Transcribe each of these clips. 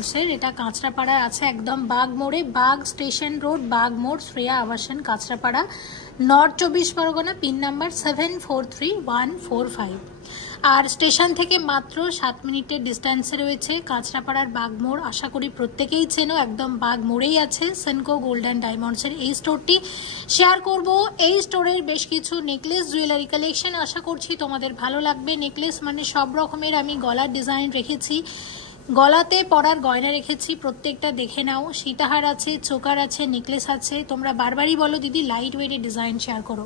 ডায়মন্ডসের। এটা কাঁচরাপাড়ায় আছে, একদম বাগ মোড়ে, বাগ স্টেশন রোড, বাগ মোড়, শ্রেয়া আবাসন, Kanchrapara, north 24 Pargana, pin number 743145। আর স্টেশন থেকে মাত্র 7 মিনিটের ডিস্টেন্সে রয়েছে কাঁচরাপাড়ার বাগ মোড়। আশা করি প্রত্যেকেই চেনো, একদম বাগ মোড়েই আছে সেনকো গোল্ড অ্যান্ড ডায়মন্ডসের এই স্টোরটি। শেয়ার করব এই স্টোরের বেশ কিছু নেকলেস জুয়েলারি কালেকশন, আশা করছি তোমাদের ভালো লাগবে। নেকলেস মানে সব রকমের আমি গলার ডিজাইন রেখেছি, গলাতে পরার গয়না রেখেছি, প্রত্যেকটা দেখে নাও। সীতাহার আছে, চোকার আছে, নেকলেস আছে। তোমরা বারবারই বলো দিদি লাইট ওয়েটের ডিজাইন শেয়ার করো।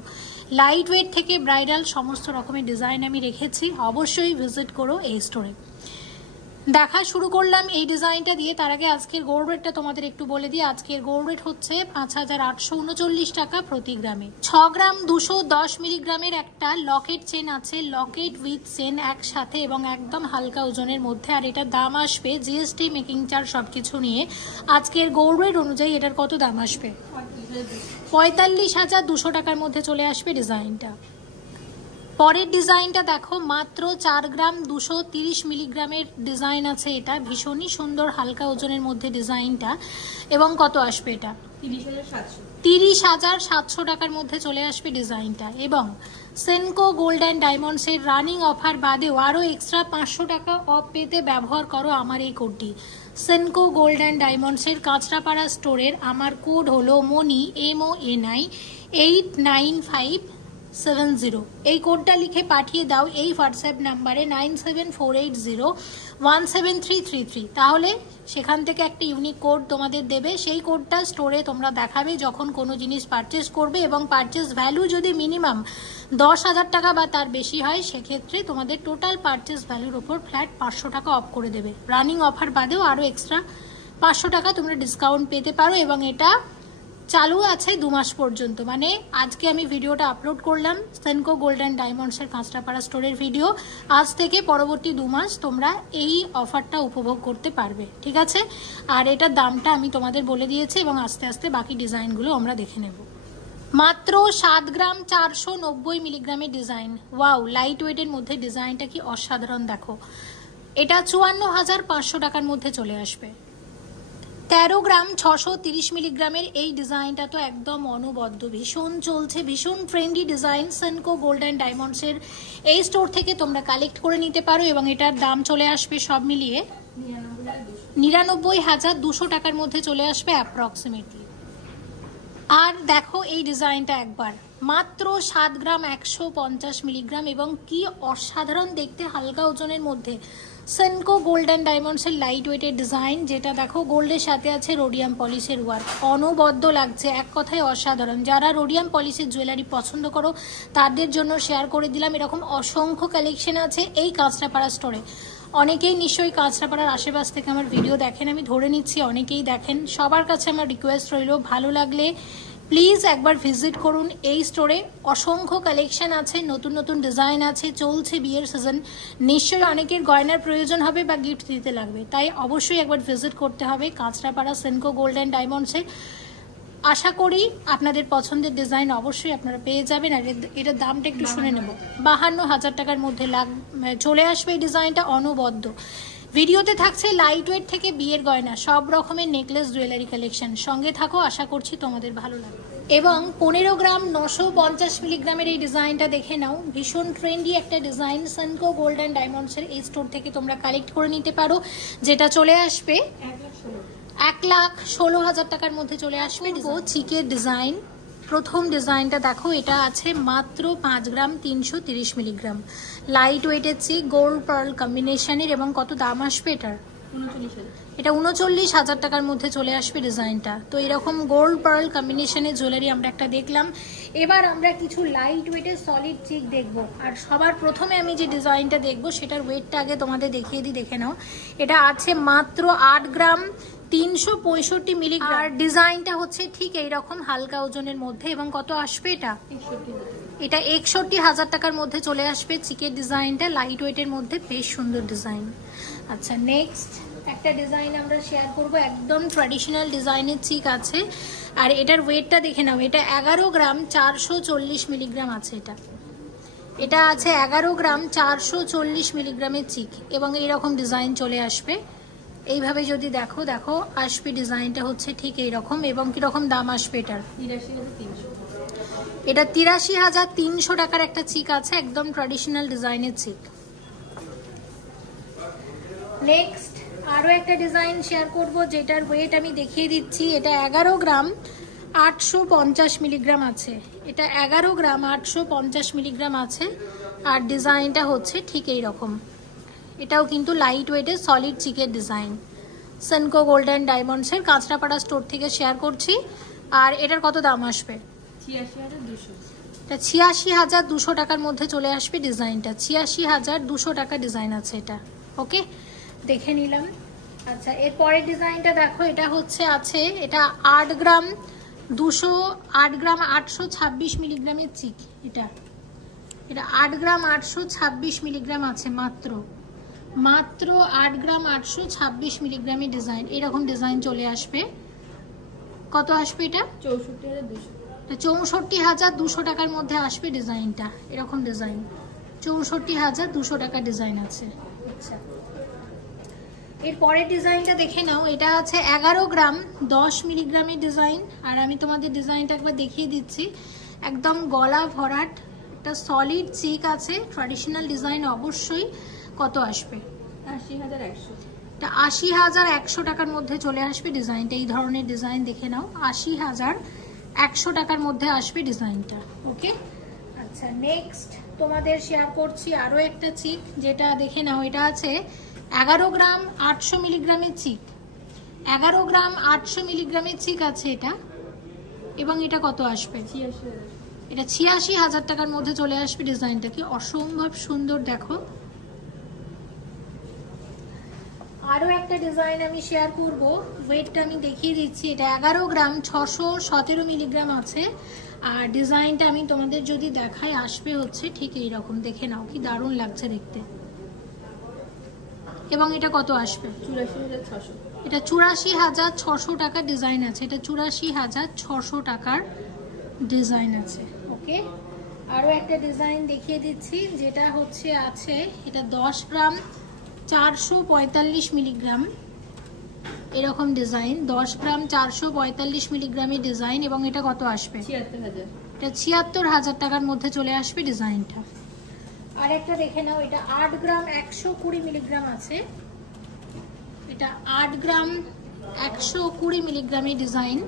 লাইট ওয়েট থেকে ব্রাইডাল সমস্ত রকমের ডিজাইন আমি রেখেছি, অবশ্যই ভিজিট করো এই স্টোরে। দেখা শুরু করলাম এই ডিজাইনটা দিয়ে। তার আগে আজকের গোল্ড রেটটা তোমাদের একটু বলে দিই। আজকের গোল্ড রেট হচ্ছে 5839 টাকা প্রতি গ্রামে। 6 গ্রাম 210 মিলিগ্রামের একটা লকেট চেন আছে, লকেট উইথ চেন একসাথে এবং একদম হালকা ওজনের মধ্যে। আর এটার দাম আসবে জিএসটি, মেকিং চার্জ সবকিছু নিয়ে আজকের গোল্ড রেট অনুযায়ী এটার কত দাম আসবে? 45,200 টাকার মধ্যে চলে আসবে ডিজাইনটা। পরের ডিজাইনটা দেখো, মাত্র 4 গ্রাম 230 মিলিগ্রামের ডিজাইন আছে। এটা ভীষণই সুন্দর হালকা ওজনের মধ্যে ডিজাইনটা, এবং কত আসবে এটা? 30,700 টাকার মধ্যে চলে আসবে ডিজাইনটা। এবং সেনকো গোল্ড অ্যান্ড ডায়মন্ডসের রানিং অফার বাদেও আরও এক্সট্রা 500 টাকা অফ পেতে ব্যবহার করো আমার এই কোডটি। সেনকো গোল্ড অ্যান্ড ডায়মন্ডসের কাঁচরাপাড়া স্টোরের আমার কোড হলো মনি, MONI 8957 এই কোডটা লিখে পাঠিয়ে দাও এই হোয়াটসঅ্যাপ নাম্বারে 9748017333। তাহলে সেখান থেকে একটা ইউনিক কোড তোমাদের দেবে, সেই কোডটা স্টোরে তোমরা দেখাবে যখন কোনো জিনিস পারচেস করবে, এবং পারচেস ভ্যালু যদি মিনিমাম 10,000 টাকা বা তার বেশি হয় সেক্ষেত্রে তোমাদের টোটাল পারচেস ভ্যালুর ওপর ফ্ল্যাট 500 টাকা অফ করে দেবে। রানিং অফার বাদেও আরও এক্সট্রা 500 টাকা তোমরা ডিসকাউন্ট পেতে পারো, এবং এটা চালু আছে 2 মাস পর্যন্ত। মানে আজকে আমি ভিডিওটা আপলোড করলাম সেনকো গোল্ড অ্যান্ড ডায়মন্ডসের কাঁচরাপাড়া স্টোরের ভিডিও, আজ থেকে পরবর্তী 2 মাস তোমরা এই অফারটা উপভোগ করতে পারবে, ঠিক আছে? আর এটার দামটা আমি তোমাদের বলে দিয়েছি, এবং আস্তে আস্তে বাকি ডিজাইনগুলো আমরা দেখে নেব। মাত্র 7 গ্রাম 490 মিলিগ্রামের ডিজাইন। ওয়াও, লাইট ওয়েটের মধ্যে ডিজাইনটা কি অসাধারণ দেখো। এটা 54,500 টাকার মধ্যে চলে আসবে। 13 গ্রাম 630 মিলিগ্রামের এই ডিজাইনটা তো একদম অনবদ্য, ভীষণ চলছে, ভীষণ trendy design. Senco gold and ডায়মন্ডসের এই স্টোর থেকে তোমরা কালেক্ট করে নিতে পারো, এবং এটার দাম চলে আসবে সব মিলিয়ে 99,200 টাকার মধ্যে চলে আসবে অ্যাপ্রক্সিমেটলি। আর দেখো এই ডিজাইনটা একবার, মাত্র 7 গ্রাম 150 মিলিগ্রাম, এবং কি অসাধারণ দেখতে হালকা ওজনের মধ্যে সেনকো গোল্ড অ্যান্ড ডায়মন্ডসের লাইট ওয়েটের ডিজাইন, যেটা দেখো গোল্ডের সাথে আছে রোডিয়াম পলিশের ওয়ার্ক, অনবদ্য লাগছে, এক কথায় অসাধারণ। যারা রোডিয়াম পলিশের জুয়েলারি পছন্দ করো তাদের জন্য শেয়ার করে দিলাম। এরকম অসংখ্য কালেকশন আছে এই কাঁচরাপাড়া স্টোরে। অনেকেই নিশ্চয়ই কাঁচরাপাড়ার আশেপাশ থেকে আমার ভিডিও দেখেন, আমি ধরে নিচ্ছি অনেকেই দেখেন। সবার কাছে আমার রিকোয়েস্ট রইল, ভালো লাগলে প্লিজ একবার ভিজিট করুন এই স্টোরে। অসংখ্য কালেকশন আছে, নতুন নতুন ডিজাইন আছে, চলছে বিয়ের সিজন, নিশ্চয়ই অনেকের গয়নার প্রয়োজন হবে বা গিফট দিতে লাগবে, তাই অবশ্যই একবার ভিজিট করতে হবে কাঁচরাপাড়া সেনকো গোল্ড অ্যান্ড ডায়মন্ডসে। আশা করি আপনাদের পছন্দের ডিজাইন অবশ্যই আপনারা পেয়ে যাবেন। আর এটার দামটা একটু শুনে নেব, 52,000 টাকার মধ্যে চলে আসবে এই ডিজাইনটা, অনবদ্য। ভিডিওতে থাকছে লাইট ওয়েট থেকে বিয়ের গয়না, সব রকমের নেকলেস জুয়েলারি কালেকশন, সঙ্গে থাকো, আশা করছি তোমাদের ভালো লাগবে। এবং 15 গ্রাম 950 মিলিগ্রামের এই ডিজাইনটা দেখে নাও, ভীষণ ট্রেন্ডি একটা ডিজাইন। সেনকো গোল্ড অ্যান্ড ডায়মন্ডসের এই স্টোর থেকে তোমরা কালেক্ট করে নিতে পারো, যেটা চলে আসবে 1,16,000 টাকার মধ্যে চলে আসবে। চিকের ডিজাইন, প্রথম ডিজাইনটা দেখো, এটা আছে মাত্র 5 গ্রাম 330 মিলিগ্রাম, লাইট ওয়েটের চিক, গোল্ড পার্ল কম্বিনেশনের, এবং কত দাম আসবে এটার? 39,000। এটা 39,000 টাকার মধ্যে চলে আসবে ডিজাইনটা। তো এরকম গোল্ড পার্ল কম্বিনেশনের জুয়েলারি আমরা একটা দেখলাম। এবার আমরা কিছু লাইট ওয়েটের সলিড চিক দেখবো। আর সবার প্রথমে আমি যে ডিজাইনটা দেখবো সেটার ওয়েটটা আগে তোমাদের দেখিয়ে দিই, দেখে নাও। এটা আছে মাত্র 8 গ্রাম 365 মিলিগ্রাম। আর ডিজাইনটা হচ্ছে ঠিক এইরকম হালকা ওজনের মধ্যে, এবং কত আসবে এটা? এটা 61,000 টাকার মধ্যে চলে আসবে চিকের ডিজাইনটা, লাইট ওয়েটের মধ্যে, বেশ সুন্দর ডিজাইন। আচ্ছা, নেক্সট একটা ডিজাইন আমরা শেয়ার করব, একদম ট্র্যাডিশনাল ডিজাইনের চিক আছে। আর এটার ওয়েটটা দেখে নাও, এটা 11 গ্রাম 440 মিলিগ্রাম আছে। এটা আছে 11 গ্রাম 440 মিলিগ্রামের চিক, এবং এইরকম ডিজাইন চলে আসবে। এইভাবে যদি দেখো দেখো আসবে, ডিজাইনটা হচ্ছে ঠিক এইরকম। এবং কিরকম দাম আসবে এটার? এটা ৮৩,৩০০ টাকার একটা চিক আছে, একদম ট্র্যাডিশনাল ডিজাইনের চিক। নেক্সট আরো একটা ডিজাইন শেয়ার করব, যেটার ওয়েট আমি দেখিয়ে দিচ্ছি। এটা 11 গ্রাম 850 মিলিগ্রাম আছে। এটা 11 গ্রাম 850 মিলিগ্রাম আছে। আর ডিজাইনটা হচ্ছে ঠিক এইরকম। এটাও কিন্তু লাইট ওয়েটের সলিড চিকের ডিজাইন। সেনকো গোল্ডেন ডায়মন্ডসের কাঁচরাপাড়া স্টোর থেকে শেয়ার করছি। আর এটার কত দাম আসবে? ৮৬,২০০। এটা ৮৬,২০০ টাকার মধ্যে চলে আসবে ডিজাইনটা। ৮৬,২০০ টাকা ডিজাইন আছে এটা। ওকে, দেখে নিলাম। আচ্ছা, এরপরের ডিজাইনটা দেখো। এটা হচ্ছে আছে, এটা ৮ গ্রাম 826 মিলিগ্রামের চিক। এটা ৮ গ্রাম 826 মিলিগ্রাম আছে মাত্র 8 গ্রাম 826 মিলিগ্রামের ডিজাইন। এরকম ডিজাইন চলে আসবে। কত আসবে এটা? ৬৪,২০০। ৬৪,২০০ টাকার মধ্যে আসবে ডিজাইনটা। এরকম ডিজাইন ৬৪,২০০ টাকা ডিজাইন আছে। আচ্ছা, এর পরের ডিজাইনটা দেখে নাও। এটা আছে 11 গ্রাম 10 মিলিগ্রামের ডিজাইন। আর আমি তোমাদের ডিজাইনটা একবার দেখিয়ে দিচ্ছি। একদম গলা ভরাট একটা সলিড চিক আছে, ট্র্যাডিশনাল ডিজাইন অবশ্যই। কত আসবে? ৮০,১০০। এটা ৮০,১০০ টাকার মধ্যে চলে আসবে ডিজাইনটা। এই ধরনের ডিজাইন দেখে নাও, ৮০,১০০ টাকার মধ্যে আসবে ডিজাইনটা। ওকে, আচ্ছা নেক্সট তোমাদের শেয়ার করছি আরো একটা চিক, যেটা দেখে নাও। এটা আছে 11 গ্রাম 800 মিলিগ্রামের চিক। 11 গ্রাম 800 মিলিগ্রামের চিক আছে এটা। এবং এটা কত আসবে? ৮৬,০০০। এটা ৮৬,০০০ টাকার মধ্যে চলে আসবে ডিজাইনটা। কি অসম্ভব সুন্দর দেখো। আরো একটা ডিজাইন আমি শেয়ার করব, ওয়েটটা আমি দেখিয়ে দিচ্ছি। এটা 11 গ্রাম ৬১৭ মিলিগ্রাম আছে। আর ডিজাইনটা আমি তোমাদের যদি দেখাই, আসবে হচ্ছে ঠিক এইরকম। দেখে নাও কি দারুণ লাগছে দেখতে। এবং এটা কত আসবে? ৮৪,৬০০। এটা ৮৪,৬০০ টাকার ডিজাইন আছে। এটা ৮৪,৬০০ টাকার ডিজাইন আছে। ওকে, আরো একটা ডিজাইন দেখিয়ে দিচ্ছি, যেটা হচ্ছে আছে। এটা ১০ গ্রাম ৪৪৫ মিলিগ্রাম এরকম ডিজাইন। ১০ গ্রাম ৪৪৫ মিলিগ্রামের ডিজাইন। এবং এটা কত আসবে? ৭৬,০০০। এটা ৭৬,০০০ টাকার মধ্যে চলে আসবে ডিজাইনটা। আর একটা দেখে নাও। এটা ৮ গ্রাম ১২০ মিলিগ্রাম আছে। এটা ৮ গ্রাম ১২০ মিলিগ্রামের ডিজাইন।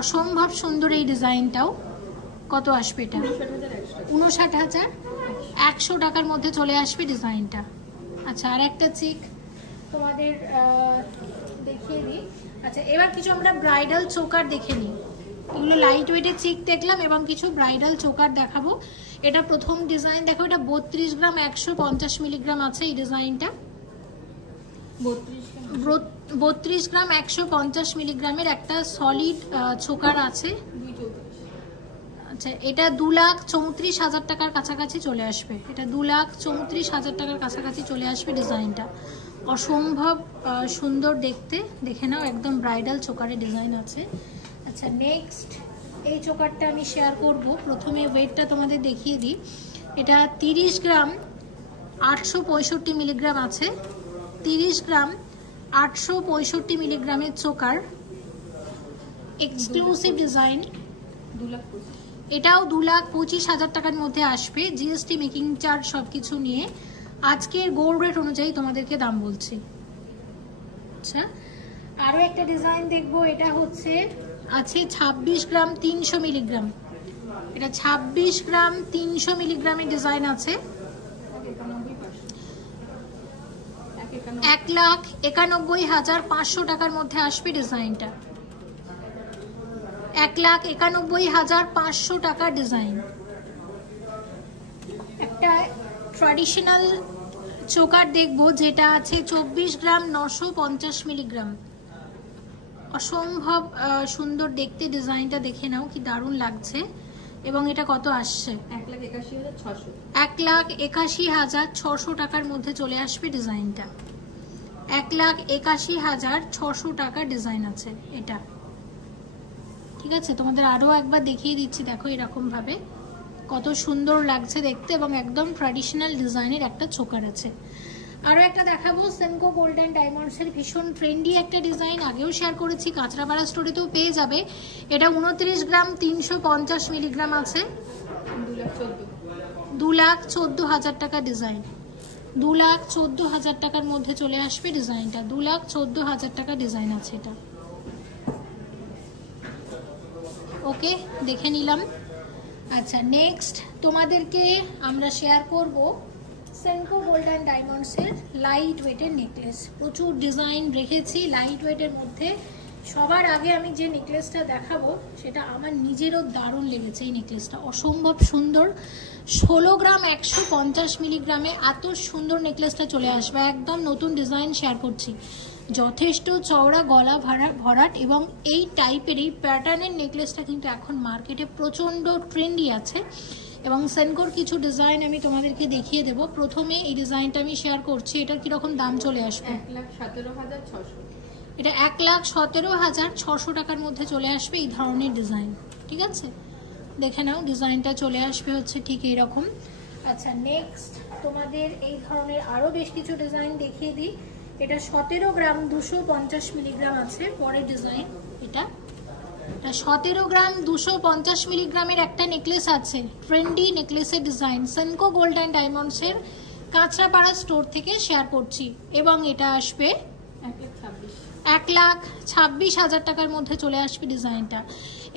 অসম্ভব সুন্দর এই ডিজাইনটাও। কত আসবে এটা? ৫৯,১০০ টাকার মধ্যে চলে আসবে ডিজাইনটা। আচ্ছা, আর একটা চিক তোমাদের দেখিয়ে দিই। আচ্ছা, এবার কিছু আমরা ব্রাইডাল চোকার দেখে নিই। এগুলো লাইট ওয়েটের চিক দেখলাম এবং কিছু ব্রাইডাল চোকার দেখাবো। এটা প্রথম ডিজাইন দেখো। এটা ৩২ গ্রাম ১৫০ মিলিগ্রাম আছে এই ডিজাইনটা। ৩২ গ্রাম ১৫০ মিলিগ্রামের একটা সলিড চোকার আছে। আচ্ছা, এটা ২,৩৪,০০০ টাকার কাছাকাছি চলে আসবে। এটা ২,৩৪,০০০ টাকার কাছাকাছি চলে আসবে ডিজাইনটা। অসম্ভব সুন্দর দেখতে। দেখে নাও, একদম ব্রাইডাল চোকারের ডিজাইন আছে। আচ্ছা, নেক্সট এই চোকারটা আমি শেয়ার করব। প্রথমে ওয়েটটা তোমাদের দেখিয়ে দিই। এটা ৩০ গ্রাম ৮৬৫ মিলিগ্রাম আছে। ৩০ গ্রাম ৮৬৫ মিলিগ্রামের চোকার, এক্সক্লুসিভ ডিজাইন। এটাও ২,২৫,০০০ টাকার মধ্যে আসবে, জিএসটি মেকিং চার্জ সবকিছু নিয়ে। আজকের গোল্ড রেট অনুযায়ী তোমাদেরকে দাম বলছি। আচ্ছা, আরো একটা ডিজাইন দেখবো। এটা হচ্ছে আছে ২৬ গ্রাম ৩০০ মিলিগ্রাম। এটা ২৬ গ্রাম ৩০০ মিলিগ্রামের ডিজাইন আছে। ১,৯১,৫০০ টাকার মধ্যে আসবে ডিজাইনটা। ১,৯১,৫০০ টাকার ডিজাইন। একটা ট্র্যাডিশনাল চোকার দেখবো, যেটা আছে ২৪ গ্রাম ৯৫০ মিলিগ্রাম। অসম্ভব সুন্দর দেখতে ডিজাইনটা। দেখে নাও কি দারুণ লাগছে। এবং এটা কত আসছে? ১,৮১,৬০০। ১,৮১,৬০০ টাকার মধ্যে চলে আসবে ডিজাইনটা। ১,৮১,৬০০ টাকার ডিজাইন আছে এটা। ঠিক আছে, তোমাদের আরো একবার দেখিয়ে দিচ্ছি। দেখো এরকম ভাবে কত সুন্দর লাগছে দেখতে এবং একদম ট্র্যাডিশনাল ডিজাইনের একটা চোকার আছে। আরও একটা দেখাবো সেনকো গোল্ড অ্যান্ড ডায়মন্ডসের ভীষণ ট্রেন্ডি একটা ডিজাইন, আগেও শেয়ার করেছি, কাঁচরাপাড়া স্টোরেতেও পেয়ে যাবে। এটা 29 গ্রাম 350 মিলিগ্রাম আছে, 2,14,000 টাকা ডিজাইন, 2,14,000 টাকার মধ্যে চলে আসবে ডিজাইনটা, 2,14,000 টাকা ডিজাইন আছে এটা। ওকে, দেখে নিলাম। আচ্ছা, নেক্সট তোমাদেরকে আমরা শেয়ার করব সেনকো গোল্ড অ্যান্ড ডায়মন্ডসের লাইট ওয়েটের নেকলেস। প্রচুর ডিজাইন রেখেছি লাইট ওয়েটের মধ্যে। সবার আগে আমি যে নেকলেসটা দেখাবো সেটা আমার নিজেরও দারুণ লেগেছে। এই নেকলেসটা অসম্ভব সুন্দর, 16 গ্রাম 150 মিলিগ্রামে এত সুন্দর নেকলেসটা চলে আসবে। একদম নতুন ডিজাইন শেয়ার করছি, যথেষ্ট চওড়া গলা ভরাট এবং এই টাইপের এই প্যাটার্নের নেকলেসটা কিন্তু এখন মার্কেটে প্রচণ্ড ট্রেন্ডি আছে। এবং সেনকোর কিছু ডিজাইন আমি তোমাদেরকে দেখিয়ে দেবো। প্রথমে এই ডিজাইনটা আমি শেয়ার করছি, এটার কিরকম দাম চলে আসবে? 1,17,600। এটা 1,17,600 টাকার মধ্যে চলে আসবে এই ধরনের ডিজাইন। ঠিক আছে, দেখে নাও, ডিজাইনটা চলে আসবে হচ্ছে ঠিক এইরকম। আচ্ছা, নেক্সট তোমাদের এই ধরনের আরও বেশ কিছু ডিজাইন দেখিয়ে দিই। এটা 17 গ্রাম 250 মিলিগ্রাম আছে, পরের ডিজাইন এটা 17 গ্রাম 250 মিলিগ্রামের একটা নেকলেস আছে, ট্রেন্ডি নেকলেসের ডিজাইন, সেনকো গোল্ড অ্যান্ড ডায়মন্ডসের কাঁচরাপাড়া স্টোর থেকে শেয়ার করছি। এবং এটা আসবে 1,26,000 টাকার মধ্যে চলে আসবে ডিজাইনটা।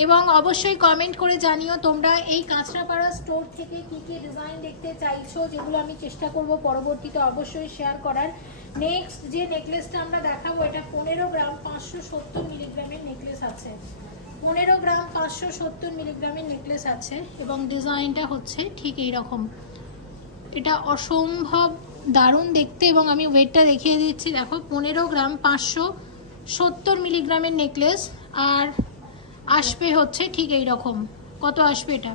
এবং অবশ্যই কমেন্ট করে জানিও তোমরা এই কাঁচরাপাড়া স্টোর থেকে কি কি ডিজাইন দেখতে চাইছো, যেগুলো আমি চেষ্টা করব পরবর্তীতে অবশ্যই শেয়ার করার। নেক্সট যে নেকলেসটা আমরা দেখাবো এটা 15 গ্রাম 570 মিলিগ্রামের নেকলেস আছে, 15 গ্রাম 570 মিলিগ্রামের নেকলেস আছে এবং ডিজাইনটা হচ্ছে ঠিক এইরকম। এটা অসম্ভব দারুণ দেখতে এবং আমি ওয়েটটা দেখিয়ে দিচ্ছি। দেখো, 15 গ্রাম 570 মিলিগ্রামের নেকলেস আর আসবে হচ্ছে ঠিক এইরকম। কত আসবে এটা?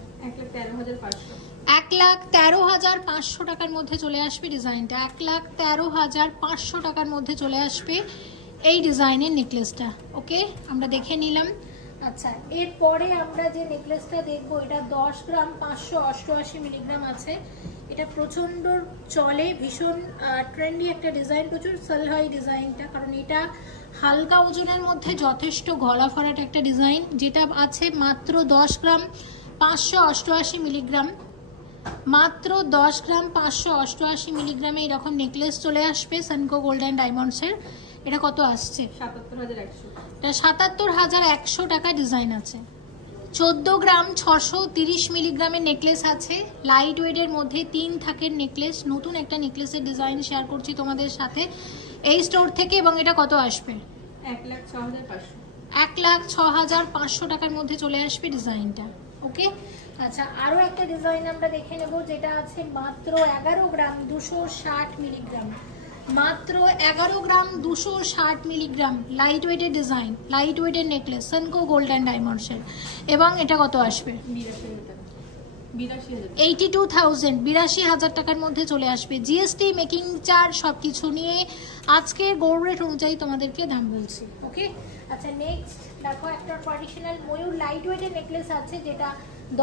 1,13,500 টাকার মধ্যে চলে আসবে ডিজাইনটা, 1,13,500 টাকার মধ্যে চলে আসবে এই ডিজাইনের নেকলেসটা। ওকে, আমরা দেখে নিলাম। আচ্ছা, এরপরে আমরা যে নেকলেসটা দেখবো এটা 10 গ্রাম 588 মিলিগ্রাম আছে। এটা প্রচণ্ড চলে, ভীষণ ট্রেন্ডি একটা ডিজাইন, প্রচুর সেল হয় ডিজাইনটা, কারণ এটা হালকা ওজনের মধ্যে যথেষ্ট গলা ভরাট একটা ডিজাইন, যেটা আছে মাত্র 10 গ্রাম 588 মিলিগ্রাম, মাত্র 10 গ্রাম 588 মিলিগ্রামে এরকম নেকলেস চলে আসবে সেনকো গোল্ড অ্যান্ড ডায়মন্ডসের। এটা কত আসছে? 77,100। এটা 77,100 টাকা ডিজাইন আছে। 14 গ্রাম 630 মিলিগ্রামের নেকলেস আছে, লাইট ওয়েটের মধ্যে 3 থাকের নেকলেস। নতুন একটা নেকলেসের ডিজাইন শেয়ার করছি তোমাদের সাথে এই স্টোর থেকে। এবং এটা কত আসবে? 1,06,500। 1,06,500 টাকার মধ্যে চলে আসবে ডিজাইনটা। ওকে, আচ্ছা, আরও একটা ডিজাইন আমরা দেখে নেব, যেটা আছে মাত্র 11 গ্রাম 260 মিলিগ্রাম, মাত্র 11 গ্রাম 260 মিলিগ্রাম লাইট ওয়েটের ডিজাইন, লাইট ওয়েটের নেকলেস সেনকো গোল্ড অ্যান্ড ডায়মন্ডসের। এবং এটা কত আসবে? 82,000 টাকার মধ্যে চলে আসবে। জিএসটি, মেকিং চার্জ সব কিছু নিয়ে আজকে গোল্ড রেট অনুযায়ী তোমাদেরকে দাম বলছি। ওকে, আচ্ছা, নেক্সট দেখো একটা ট্র্যাডিশনাল ময়ূর লাইট ওয়েটের নেকলেস আছে, যেটা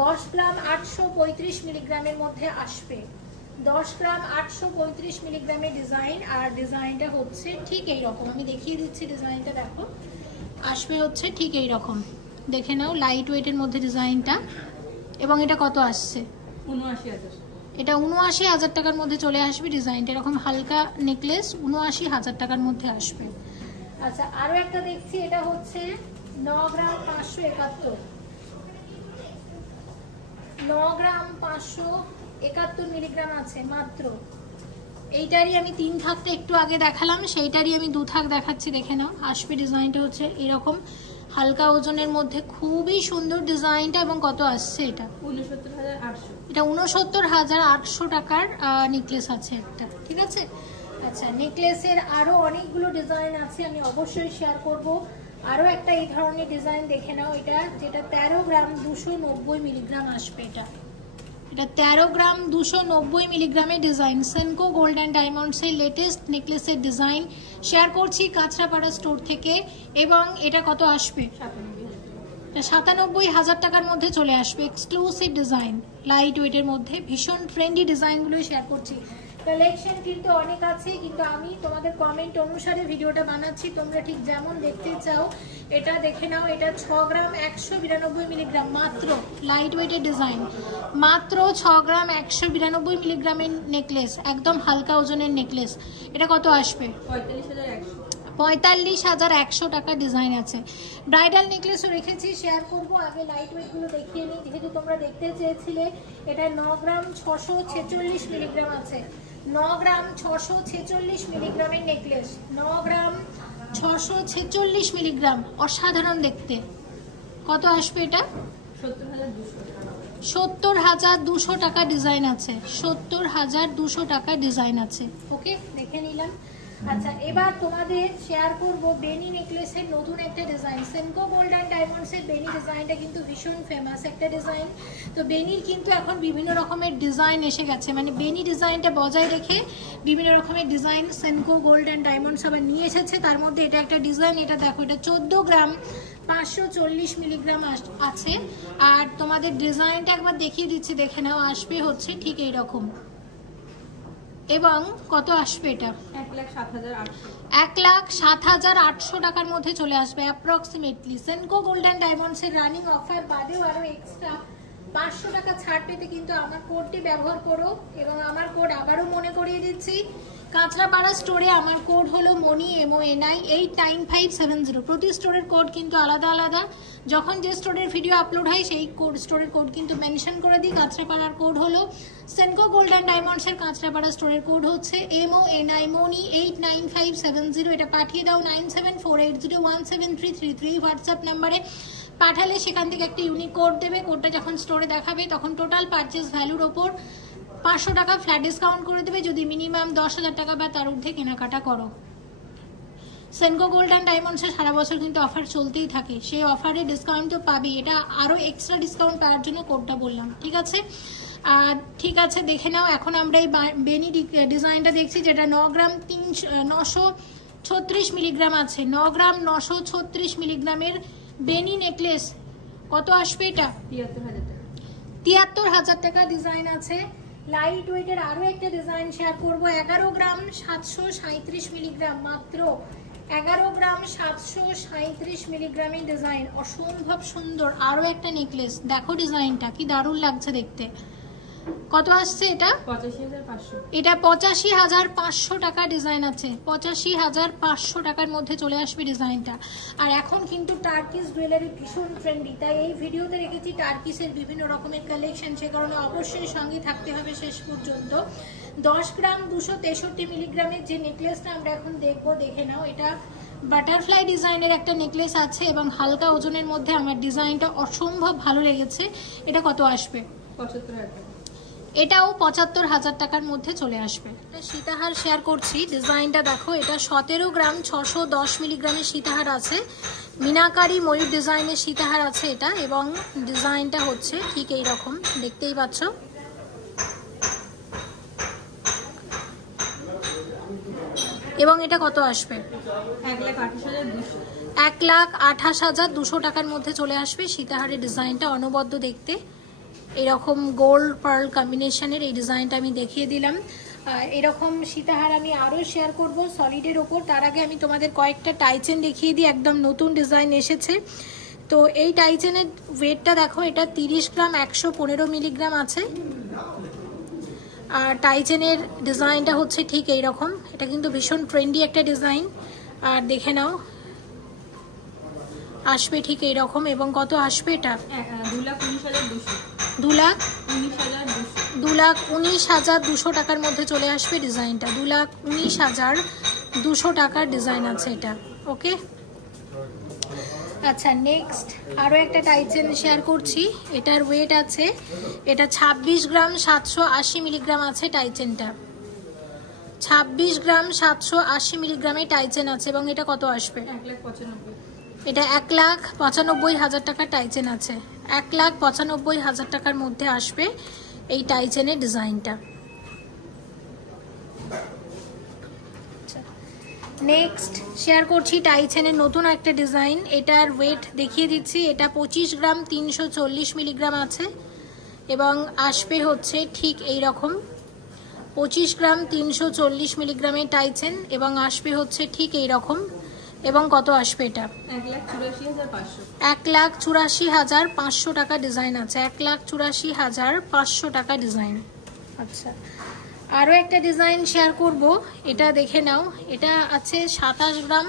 10 গ্রাম 835 মিলিগ্রামের মধ্যে আসবে, 10 গ্রাম 835 মিলিগ্রামের ডিজাইন। আর ডিজাইনটা হচ্ছে ঠিক এইরকম, আমি দেখিয়ে দিচ্ছি ডিজাইনটা। দেখো, আসবে হচ্ছে ঠিক এইরকম, দেখে নাও, লাইট ওয়েটের মধ্যে ডিজাইনটা। এবং এটা কত আসছে? 79,000। এটা 79,000 টাকার মধ্যে চলে আসবে ডিজাইনটা। এরকম হালকা নেকলেস 79,000 টাকার মধ্যে আসবে। আচ্ছা, আরও একটা দেখছি, এটা হচ্ছে 9 গ্রাম 571, 9 গ্রাম 571 মিলিগ্রাম আছে মাত্র। এইটারই আমি 3 থাকতে একটু আগে দেখালাম, সেইটারই আমি 2 থাক দেখাচ্ছি, দেখে নাও। আসবে ডিজাইনটা হচ্ছে এরকম, হালকা ওজনের মধ্যে, খুবই সুন্দর ডিজাইনটা। এবং কত আসছে এটা? 69,800। এটা 69,800 টাকার নেকলেস আছে একটা। ঠিক আছে, আচ্ছা, নেকলেসের আরও অনেকগুলো ডিজাইন আছে, আমি অবশ্যই শেয়ার করব। আরও একটা এই ধরনের ডিজাইন দেখে নাও, এটা যেটা 13 গ্রাম 290 মিলিগ্রাম আসবে। এটা 13 গ্রাম 290 মিলিগ্রামের ডিজাইন, সেনকো গোল্ড অ্যান্ড ডায়মন্ডসের লেটেস্ট নেকলেসের ডিজাইন শেয়ার করছি কাঁচরাপাড়া স্টোর থেকে। এবং এটা কত আসবে? 97,000 টাকার মধ্যে চলে আসবে। এক্সক্লুসিভ ডিজাইন, লাইট ওয়েটের মধ্যে, ভীষণ ট্রেন্ডি ডিজাইনগুলোই শেয়ার করছি। কালেকশন কিন্তু অনেক আছে, কিন্তু আমি তোমাদের কমেন্ট অনুসারে ভিডিওটা বানাচ্ছি। তোমরা ঠিক যেমন দেখতে চাও এটা দেখে নাও। এটা 6 গ্রাম 192 মিলিগ্রাম, মাত্র লাইট ওয়েটের ডিজাইন, মাত্র 6 গ্রাম 192 মিলিগ্রামের নেকলেস, একদম হালকা ওজনের নেকলেস। এটা কত আসবে? 45,100 টাকা ডিজাইন আছে। ব্রাইডাল নেকলেসও রেখেছি, শেয়ার করবো। আগে লাইট ওয়েটগুলো দেখিয়ে নিই, যেহেতু তোমরা দেখতে চেয়েছিলে। এটা 9 গ্রাম 646 মিলিগ্রাম আছে, 9 গ্রাম 646 মিলিগ্রামের নেকলেস, 9 গ্রাম 646 মিলিগ্রাম, অসাধারণ দেখতে। কত আসবে এটা? 70,200 টাকা ডিজাইন আছে, 70,200 টাকা ডিজাইন আছে। ওকে, দেখে নিলাম। আচ্ছা, এবার তোমাদের শেয়ার করব বেনি নেকলেসের নতুন একটা ডিজাইন। সেনকো গোল্ড অ্যান্ড ডায়মন্ডসের বেনি ডিজাইনটা কিন্তু ভীষণ ফেমাস একটা ডিজাইন। তো বেনির কিন্তু এখন বিভিন্ন রকমের ডিজাইন এসে গেছে, মানে বেনি ডিজাইনটা বজায় রেখে বিভিন্ন রকমের design Senco gold and diamonds আবার নিয়ে এসেছে। তার মধ্যে এটা একটা ডিজাইন, এটা দেখো, এটা 14 গ্রাম 540 মিলিগ্রাম আছে। আর তোমাদের ডিজাইনটা একবার দেখিয়ে দিচ্ছি, দেখে নাও। আসবে হচ্ছে ঠিক এইরকম। এবং কত আসবে এটা? 1,07,800 টাকার মধ্যে চলে আসবে অ্যাপ্রক্সিমেটলি। সেনকো গোল্ড অ্যান্ড ডায়মন্ডসের রানিং অফার বাদেও আরো এক্সট্রা 500 টাকা ছাড় পেতে কিন্তু আমার কোডটি ব্যবহার করো। এবং আমার কোড আবারও মনে করিয়ে দিচ্ছি, কাঁচরাপাড়া স্টোরে আমার কোড হলো মনি MONI 89570। প্রতি স্টোরের কোড কিন্তু আলাদা আলাদা। যখন যে স্টোরের ভিডিও আপলোড হয় সেই কোড স্টোরের কোড কিন্তু মেনশন করে দিই। কাঁচরাপাড়ার কোড হলো সেনকো গোল্ড অ্যান্ড ডায়মন্ডসের কাঁচরাপাড়া স্টোরের কোড হচ্ছে MONI মনি 89570। এটা পাঠিয়ে দাও 9748017333 হোয়াটসঅ্যাপ নাম্বারে। পাঠালে সেখান থেকে একটা ইউনিক কোড দেবে। কোডটা যখন স্টোরে দেখাবে তখন টোটাল পারচেস ভ্যালুর ওপর 500 টাকা ফ্ল্যাট ডিসকাউন্ট করে দেবে, যদি মিনিমাম 10,000 টাকা বা তার ঊর্ধ্বে কেনাকাটা করো। সেনকো গোল্ড অ্যান্ড ডায়মন্ডসের সারা বছর কিন্তু অফার চলতেই থাকে, সেই অফারে ডিসকাউন্ট তো পাবেই। এটা আরও এক্সট্রা ডিসকাউন্ট পাওয়ার জন্য কোডটা বললাম, ঠিক আছে? ঠিক আছে, দেখে নাও। এখন আমরা এই বেনি ডিজাইনটা দেখছি, যেটা 9 গ্রাম 936 মিলিগ্রাম আছে, 9 গ্রাম 936 মিলিগ্রামের বেনি নেকলেস। কত আসবে এটা? 73,000 টাকা ডিজাইন আছে। লাইট ওয়েটের আরো একটা ডিজাইন শেয়ার করবো, 11 গ্রাম 737 মিলিগ্রাম, মাত্র 11 গ্রাম 737 মিলিগ্রামের ডিজাইন, অসম্ভব সুন্দর আরো একটা নেকলেস। দেখো ডিজাইনটা কি দারুণ লাগছে দেখতে। কত আসছে এটা? 85,500। এটা 85,500 টাকা ডিজাইন আছে, 85,500 টাকার মধ্যে চলে আসবে ডিজাইনটা। আর এখন কিন্তু টার্কিস জুয়েলারি ভীষণ ট্রেন্ডি, তাই এই ভিডিওতে রেখেছি টার্কিসের বিভিন্ন রকমের কালেকশন, সে কারণে অবশ্যই সঙ্গে থাকতে হবে শেষ পর্যন্ত। 10 গ্রাম 263 মিলিগ্রামের যে নেকলেসটা আমরা এখন দেখবো, দেখে নাও। এটা বাটারফ্লাই ডিজাইনের একটা নেকলেস আছে এবং হালকা ওজনের মধ্যে আমার ডিজাইনটা অসম্ভব ভালো লেগেছে। এটা কত আসবে? 75,000 টাকা। এটাও 75,000 টাকার মধ্যে চলে আসবে। সীতাহার শেয়ার করছি, ডিজাইনটা দেখো। এটা 17 গ্রাম 610 মিলিগ্রামের সীতাহার আছে, মিনাকারি ময়ূর ডিজাইনের সীতাহার আছে এটা। এবং ডিজাইনটা হচ্ছে ঠিক এই রকম, দেখতেই পাচ্ছ। এবং এটা কত আসবে? 1,28,200। 1,28,200 টাকার মধ্যে চলে আসবে। সীতাহারের ডিজাইনটা অনবদ্য দেখতে, এরকম গোল্ড পার্ল কম্বিনেশনের এই ডিজাইনটা আমি দেখিয়ে দিলাম। এরকম সীতাহার আমি আরও শেয়ার করব সলিডের ওপর। তার আগে আমি তোমাদের কয়েকটা টাইচেন দেখিয়ে দিই, একদম নতুন ডিজাইন এসেছে। তো এই টাইচেনের ওয়েটটা দেখো, এটা 30 গ্রাম 115 মিলিগ্রাম আছে। আর টাইচেনের ডিজাইনটা হচ্ছে ঠিক এই রকম। এটা কিন্তু ভীষণ ট্রেন্ডি একটা ডিজাইন। আর দেখে নাও, আসবে ঠিক এই রকম। এবং কত আসবে এটা? 2,19,200। 2,19,200 টাকার মধ্যে চলে আসবে ডিজাইনটা। 2,19,200 টাকার ডিজাইন আছে এটা। ওকে, আচ্ছা নেক্সট আরও একটা টাইচেন শেয়ার করছি। এটার ওয়েট আছে, এটা 26 গ্রাম 780 মিলিগ্রাম আছে টাইচেনটা। 26 গ্রাম 780 মিলিগ্রামে টাইচেন আছে। এবং এটা কত আসবে? 1,95,000। এটা 1,95,000 টাকার টাইচেন আছে। 1,95,000 টাকার মধ্যে আসবে এই টাইচেনের ডিজাইনটা। নেক্সট শেয়ার করছি টাইচেনের নতুন একটা ডিজাইন। এটার ওয়েট দেখিয়ে দিচ্ছি। এটা 25 গ্রাম 340 মিলিগ্রাম আছে এবং আসবে হচ্ছে ঠিক এই রকম। 25 গ্রাম 340 মিলিগ্রামের টাইচেন এবং আসবে হচ্ছে ঠিক এই রকম। এবং কত আসবে এটা? 1,84,500 টাকা ডিজাইন আছে। 1,84,500 টাকা ডিজাইন। আচ্ছা, আরও একটা ডিজাইন শেয়ার করব, এটা দেখে নাও। এটা আছে 27 গ্রাম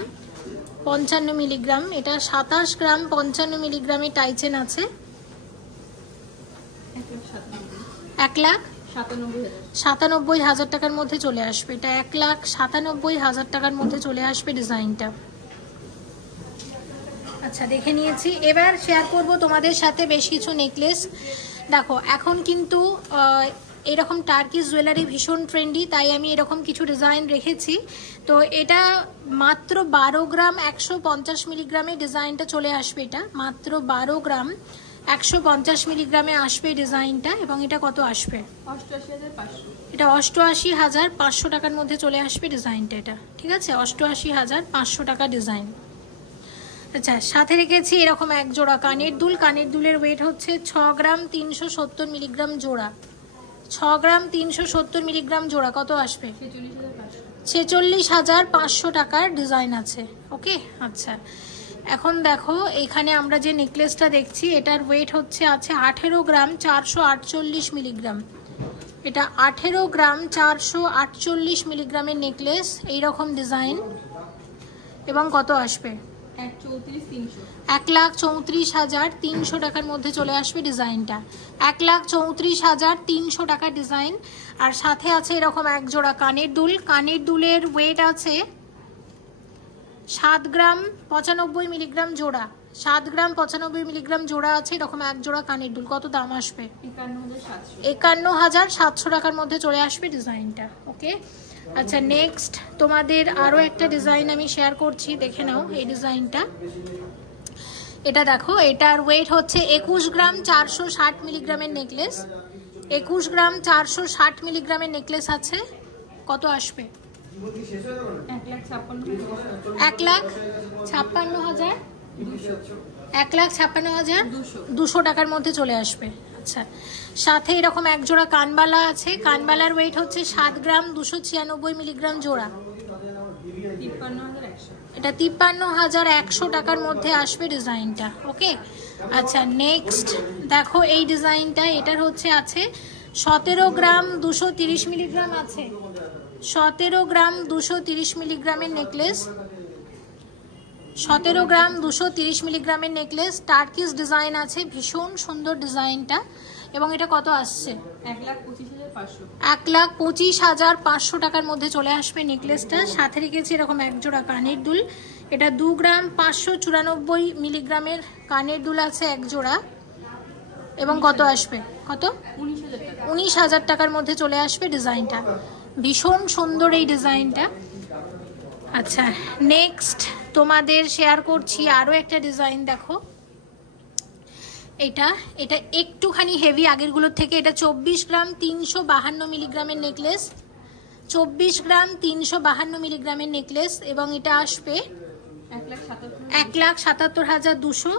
55 মিলিগ্রাম। এটা 27 গ্রাম 55 মিলিগ্রামের টাইচেন আছে। 1,97,000 টাকার মধ্যে চলে আসবে। এটা 1,97,000 টাকার মধ্যে চলে আসবে ডিজাইনটা। আচ্ছা, দেখে নিয়েছি। এবার শেয়ার করব তোমাদের সাথে বেশ কিছু নেকলেস। দেখো, এখন কিন্তু এরকম টার্কিশ জুয়েলারি ভীষণ ট্রেন্ডি, তাই আমি এরকম কিছু ডিজাইন রেখেছি। তো এটা মাত্র 12 গ্রাম 150 মিলিগ্রামে ডিজাইনটা চলে আসবে। এটা মাত্র 12 গ্রাম 150 মিলিগ্রামে আসবে ডিজাইনটা। এবং এটা কত আসবে? 88,500। এটা 88,500 টাকার মধ্যে চলে আসবে ডিজাইনটা। এটা ঠিক আছে, 88,500 টাকা ডিজাইন। আচ্ছা, সাথে রেখেছি এরকম এক জোড়া কানের দুল। কানের দুলের ওয়েট হচ্ছে 6 গ্রাম 370 মিলিগ্রাম জোড়া। 6 গ্রাম 370 মিলিগ্রাম জোড়া। কত আসবে? 46,500 টাকার ডিজাইন আছে। ওকে, আচ্ছা, এখন দেখো এখানে আমরা যে নেকলেসটা দেখছি এটার ওয়েট হচ্ছে আছে 18 গ্রাম 448 মিলিগ্রাম। এটা 18 গ্রাম 448 মিলিগ্রামের নেকলেস, এইরকম ডিজাইন। এবং কত আসবে? 1,34,300 টাকার মধ্যে চলে আসবে ডিজাইনটা। 1,34,300 টাকা ডিজাইন। আর সাথে আছে এরকম এক জোড়া কানের দুল। কানের দুলের ওয়েট আছে 7 গ্রাম 95 মিলিগ্রাম জোড়া। 7 গ্রাম 95 মিলিগ্রাম জোড়া আছে এরকম এক জোড়া কানের দুল। কত দাম আসবে? 51,700 টাকার মধ্যে চলে আসবে ডিজাইনটা। ওকে, আচ্ছা, নেক্সট তোমাদের আরও একটা ডিজাইন আমি শেয়ার করছি, দেখে নাও এই ডিজাইনটা। এটা দেখো, এটার ওয়েট হচ্ছে 21 গ্রাম 460 মিলিগ্রামের নেকলেস। 21 গ্রাম 460 মিলিগ্রামের নেকলেস আছে। কত আসবে? 1,56,200 টাকার মধ্যে চলে আসবে। আচ্ছা, সাথে এরকম এক জোড়া কানবালা আছে। কানবালার ওয়েট হচ্ছে 7 গ্রাম 296 মিলিগ্রাম জোড়া। 53,100। এটা 53,100 টাকার মধ্যে আসবে ডিজাইনটা। ওকে, আচ্ছা, নেক্সট দেখো এই ডিজাইনটা। এটার হচ্ছে আছে 17 গ্রাম 230 মিলিগ্রাম আছে। 17 গ্রাম 230 মিলিগ্রামের নেকলেস। 17 গ্রাম 230 মিলিগ্রামের নেকলেস, টার্কিশ ডিজাইন আছে, ভীষণ সুন্দর ডিজাইনটা। এবং এটা কত আসছে? 1,25,500 টাকার মধ্যে চলে আসবে নেকলেসটা। সাথে রেখেছি এরকম এক জোড়া কানের দুল। এটা 2 গ্রাম 594 মিলিগ্রামের কানের দুল আছে এক জোড়া। এবং কত আসবে? কত? 19,000 টাকার মধ্যে চলে আসবে ডিজাইনটা। ভীষণ সুন্দর এই ডিজাইনটা। আচ্ছা, নেক্সট তোমাদের শেয়ার করছি আরও একটা ডিজাইন। দেখো, এটা একটুখানি হেভি আগেরগুলোর থেকে। এটা 24 গ্রাম 352 মিলিগ্রামের নেকলেস। 24 গ্রাম 352 মিলিগ্রামের নেকলেস। এবং এটা আসবে 1,77,200।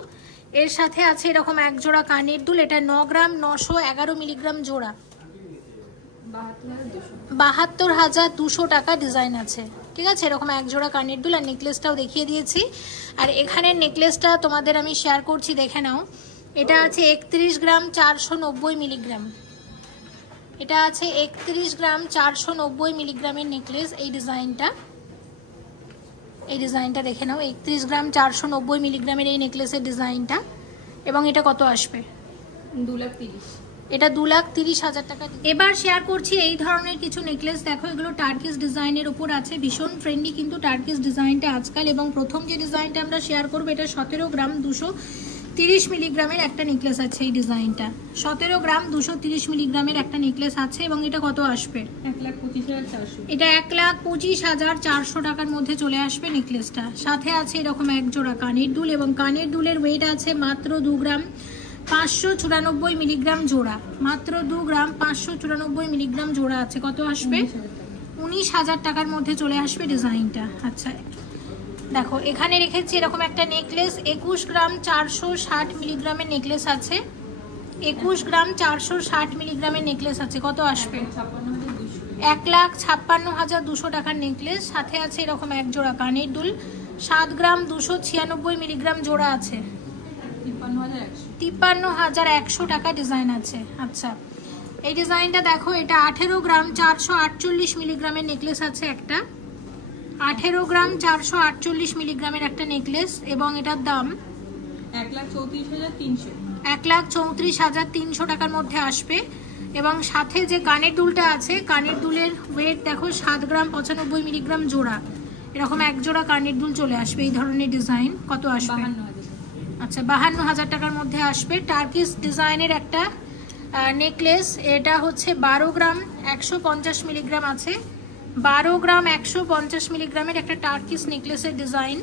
এর সাথে আছে এরকম এক জোড়া কানের দুল। এটা 9 গ্রাম 911 মিলিগ্রাম জোড়া। 72,200 টাকা ডিজাইন আছে। ঠিক আছে, এরকম এক জোড়া কানের দুল। আর নেকলেসটাও দেখিয়ে দিয়েছি। আর এখানের নেকলেসটা তোমাদের আমি শেয়ার করছি, দেখে নাও। এটা আছে 31 গ্রাম 490 মিলিগ্রাম। এটা আছে 31 গ্রাম 490 মিলিগ্রামের নেকলেস। এই ডিজাইনটা দেখে নাও। 31 গ্রাম 490 মিলিগ্রামের এই নেকলেসের ডিজাইনটা। এবং এটা কত আসবে? 2,30,000। এটা 2,30,000 টাকা। এবার শেয়ার করছি এই ধরনের কিছু নেকলেস। দেখো, এগুলো টার্কিশ ডিজাইনের উপর আছে, ভীষণ ট্রেন্ডি কিন্তু টার্কিশ ডিজাইনটা আজকাল। এবং প্রথম যে ডিজাইনটা আমরা শেয়ার করবো, এটা 17 গ্রাম 230 মিলিগ্রামের একটা নেকলেস আছে। এই ডিজাইনটা 17 গ্রাম 230 মিলিগ্রামের একটা নেকলেস আছে। এবং এটা কত আসবে? 1,25,400। এটা 1,25,400 টাকার মধ্যে চলে আসবে নেকলেসটা। সাথে আছে এরকম এক জোড়া কানের দুল। এবং কানের দুলের ওয়েট আছে মাত্র 2 গ্রাম 594 মিলিগ্রাম জোড়া। মাত্র 2 গ্রাম 594 মিলিগ্রাম জোড়া আছে। কত আসবে? 19,000 টাকার মধ্যে চলে আসবে ডিজাইনটা। আচ্ছা, দেখো এখানে রেখেছি এরকম একটা নেকলেস। 21 গ্রাম 460 মিলিগ্রামের নেকলেস আছে। 21 গ্রাম 460 মিলিগ্রামের নেকলেস আছে। কত আসবে? 1,56,200 টাকার নেকলেস, সাথে আছে এরকম এক জোড়া কানের দুল, 7 গ্রাম 296 মিলিগ্রাম জোড়া আছে, 53,100 টাকা ডিজাইন আছে। আচ্ছা, এই ডিজাইনটা দেখো, এটা 18 গ্রাম 448 মিলিগ্রামের নেকলেস আছে একটা, 18 গ্রাম 448 মিলিগ্রামের একটা নেকলেস, এবং এটার দাম 1,34,300 টাকার মধ্যে আসবে। এবং সাথে যে কানের দুলটা আছে, কানের দুলের ওয়েট দেখো 7 গ্রাম 95 মিলিগ্রাম জোড়া, এরকম এক জোড়া কানের দুল চলে আসবে। এই ধরনের ডিজাইন কত আসবে? আচ্ছা, 52,000 টাকার মধ্যে আসবে। টার্কিশ ডিজাইনের একটা নেকলেস, এটা হচ্ছে 12 গ্রাম 150 মিলিগ্রাম আছে, 12 গ্রাম 150 মিলিগ্রামের একটা টার্কিশ নেকলেসের ডিজাইন,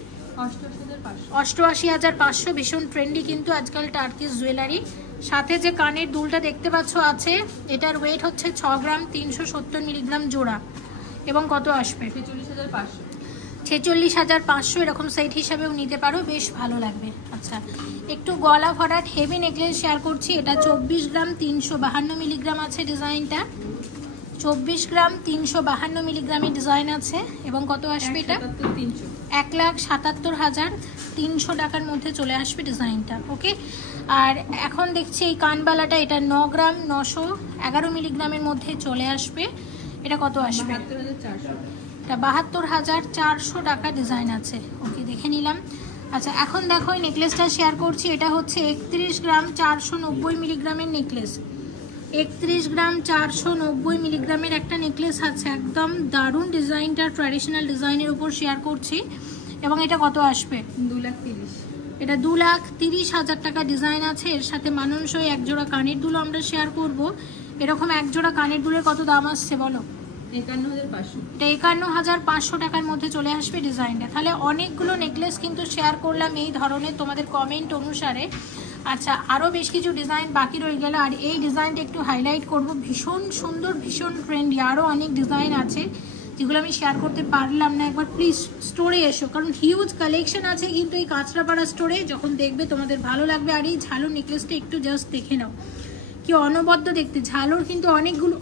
88,500। ভীষণ ট্রেন্ডি কিন্তু আজকাল টার্কিশ জুয়েলারি। সাথে যে কানের দুলটা দেখতে পাচ্ছ আছে, এটার ওয়েট হচ্ছে 6 গ্রাম 370 মিলিগ্রাম জোড়া, এবং কত আসবে? 46,500। এরকম সেট হিসাবেও নিতে পারো, বেশ ভালো লাগবে। আচ্ছা, একটু গলা ভরাট হেভি নেকলেস শেয়ার করছি। এটা 24 গ্রাম 352 মিলিগ্রাম আছে ডিজাইনটা, 24 গ্রাম 352 মিলিগ্রামের ডিজাইন আছে, এবং কত আসবে? এটা 1,77,300 টাকার মধ্যে চলে আসবে ডিজাইনটা। ওকে, আর এখন দেখছি এই কানবালাটা, এটা 9 গ্রাম 911 মিলিগ্রামের মধ্যে চলে আসবে। এটা কত আসবে? এটা 72,400 টাকা ডিজাইন আছে। ওকে, দেখে নিলাম। আচ্ছা, এখন দেখো এই নেকলেসটা শেয়ার করছি। এটা হচ্ছে 31 গ্রাম 490 মিলিগ্রামের নেকলেস, 31 গ্রাম 490 মিলিগ্রামের একটা নেকলেস আছে, একদম দারুণ ডিজাইনটা, ট্র্যাডিশনাল ডিজাইনের উপর শেয়ার করছি। এবং এটা কত আসবে? 2,30,000। এটা 2,30,000 টাকা ডিজাইন আছে। এর সাথে মানানসই এক জোড়া কানের দুল আমরা শেয়ার করব। এরকম এক জোড়া কানের দুলের কত দাম আসছে বলো? 51,500। এটা 51,500 টাকার মধ্যে চলে আসবে ডিজাইনটা। তাহলে অনেকগুলো নেকলেস কিন্তু শেয়ার করলাম এই ধরনের তোমাদের কমেন্ট অনুসারে। আচ্ছা, আরও বেশ কিছু ডিজাইন বাকি রয়ে গেল, আর এই ডিজাইনটা একটু হাইলাইট করব। ভীষণ সুন্দর, ভীষণ ট্রেন্ডি, আরও অনেক ডিজাইন আছে যেগুলো আমি শেয়ার করতে পারলাম না। একবার প্লিজ স্টোরে এসো, কারণ হিউজ কালেকশন আছে কিন্তু এই কাঁচরাপাড়া স্টোরে। যখন দেখবে তোমাদের ভালো লাগবে। আর এই ঝালুর নেকলেসটা একটু জাস্ট দেখে নাও, কি অনবদ্য দেখতে। ঝালর কিন্তু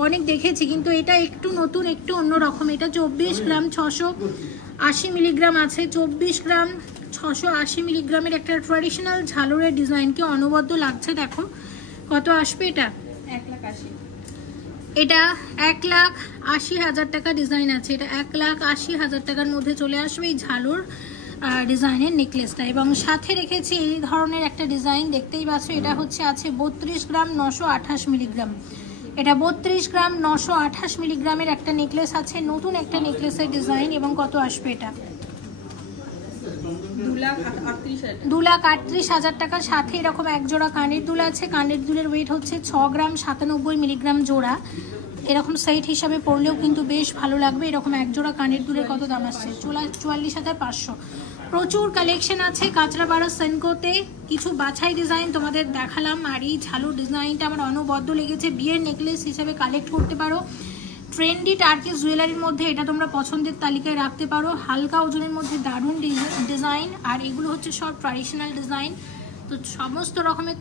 অনেক দেখেছি, কিন্তু এটা একটু নতুন, একটু অন্যরকম। এটা 24 গ্রাম 680 মিলিগ্রাম আছে, 24 গ্রাম 680 মিলিগ্রামের একটা ট্র্যাডিশনাল ঝালরের ডিজাইন, কি অনবদ্য লাগছে দেখো। কত আসবে এটা? 1,80,000। এটা 1,80,000 টাকা ডিজাইন আছে। এটা 1,80,000 টাকার মধ্যে চলে আসবে এই ঝালর ডিজাইনের নেকলেসটা। এবং সাথে রেখেছি এই ধরনের একটা ডিজাইন, দেখতেই পাচ্ছ। এটা হচ্ছে আছে 32 গ্রাম 928 মিলিগ্রাম। এটা 32 গ্রাম 928 মিলিগ্রামের একটা নেকলেস আছে, নতুন একটা নেকলেসের ডিজাইন। এবং কত আসবে এটা? 2,38,000 টাকা। সাথে এরকম এক জোড়া কানের দুল আছে, কানের দুলের ওয়েট হচ্ছে 6 গ্রাম 97 মিলিগ্রাম জোড়া। এরকম সেট হিসাবে পড়লেও কিন্তু বেশ ভালো লাগবে। এরকম এক জোড়া কানের দুলের কত দাম আসছে? 44,500। প্রচুর কালেকশন আছে কাঁচরাপাড়া সেনকোতে। কিছু বাছাই ডিজাইন তোমাদের দেখালাম, আর এই ঝালুর ডিজাইনটা আমার অনবদ্য লেগেছে। বিয়ের নেকলেস হিসাবে কালেক্ট করতে পারো। ট্রেন্ডি টার্কিশ জুয়েলারির মধ্যে এটা তোমরা পছন্দের তালিকায় রাখতে পারো। হালকা ওজনের মধ্যে দারুণ ডিজাইন, আর এগুলো হচ্ছে সব ট্র্যাডিশনাল ডিজাইন। তো সমস্ত রকমের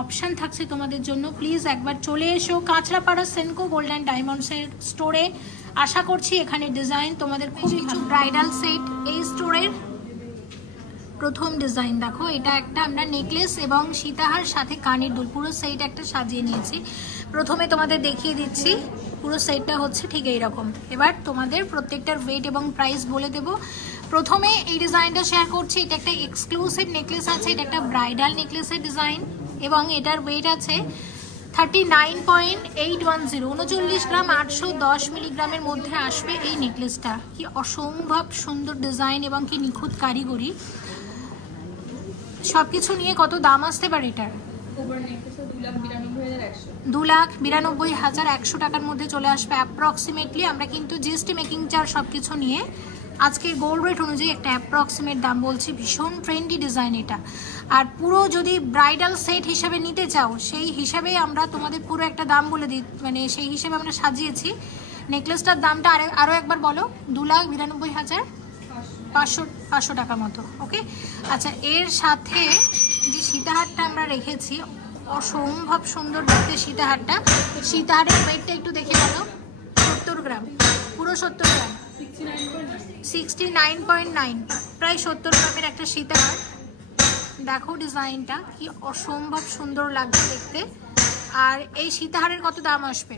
অপশান থাকছে তোমাদের জন্য। প্লিজ একবার চলে এসো কাঁচরাপাড়া সেনকো গোল্ড অ্যান্ড ডায়মন্ডসের স্টোরে। আশা করছি এখানে ডিজাইন তোমাদের খুব কিছু ব্রাইডাল সেট। এই স্টোরের প্রথম ডিজাইন দেখো, এটা একটা আমরা নেকলেস এবং সীতাহার সাথে কানের দুল পুরো সেট একটা সাজিয়ে নিয়েছি। প্রথমে তোমাদের দেখিয়ে দিচ্ছি, পুরো সেটটা হচ্ছে ঠিক এইরকম। এবার তোমাদের প্রত্যেকটার ওয়েট এবং প্রাইস বলে দেবো। প্রথমে এই ডিজাইনটা শেয়ার করছি। এটা একটা এক্সক্লুসিভ নেকলেস আছে, এটা একটা ব্রাইডাল নেকলেসের ডিজাইন, এবং এটার ওয়েট আছে 39.810, 39 গ্রাম 810 মিলিগ্রামের মধ্যে আসবে এই নেকলেসটা। কি অসম্ভব সুন্দর ডিজাইন এবং কি নিখুঁত কারিগরি। সবকিছু নিয়ে কত দাম আসতে পারে এটার? 2,92,100 টাকার মধ্যে চলে আসবে অ্যাপ্রক্সিমেটলি। আমরা কিন্তু জিএসটি মেকিং চার্জ সবকিছু নিয়ে আজকের গোল্ড রেট অনুযায়ী একটা অ্যাপ্রক্সিমেট দাম বলছি। ভীষণ ট্রেন্ডি ডিজাইন এটা। আর পুরো যদি ব্রাইডাল সেট হিসাবে নিতে চাও, সেই হিসাবে আমরা তোমাদের পুরো একটা দাম বলে দিই, মানে সেই হিসাবে আমরা সাজিয়েছি। নেকলেসটার দামটা আরও একবার বলো। 2,92,500 টাকা মতো। ওকে, আচ্ছা, এর সাথে যে সীতাহারটা আমরা রেখেছি, অসম্ভব সুন্দর দেখতে সীতাহারটা। সীতাহারের ওয়েটটা একটু দেখে গেল, 70 গ্রাম, পুরো 70 গ্রাম, 69.9, প্রায় 70 গ্রামের একটা সীতাহার। দেখো ডিজাইনটা কি অসম্ভব সুন্দর লাগছে দেখতে। আর এই সীতাহারের কত দাম আসবে?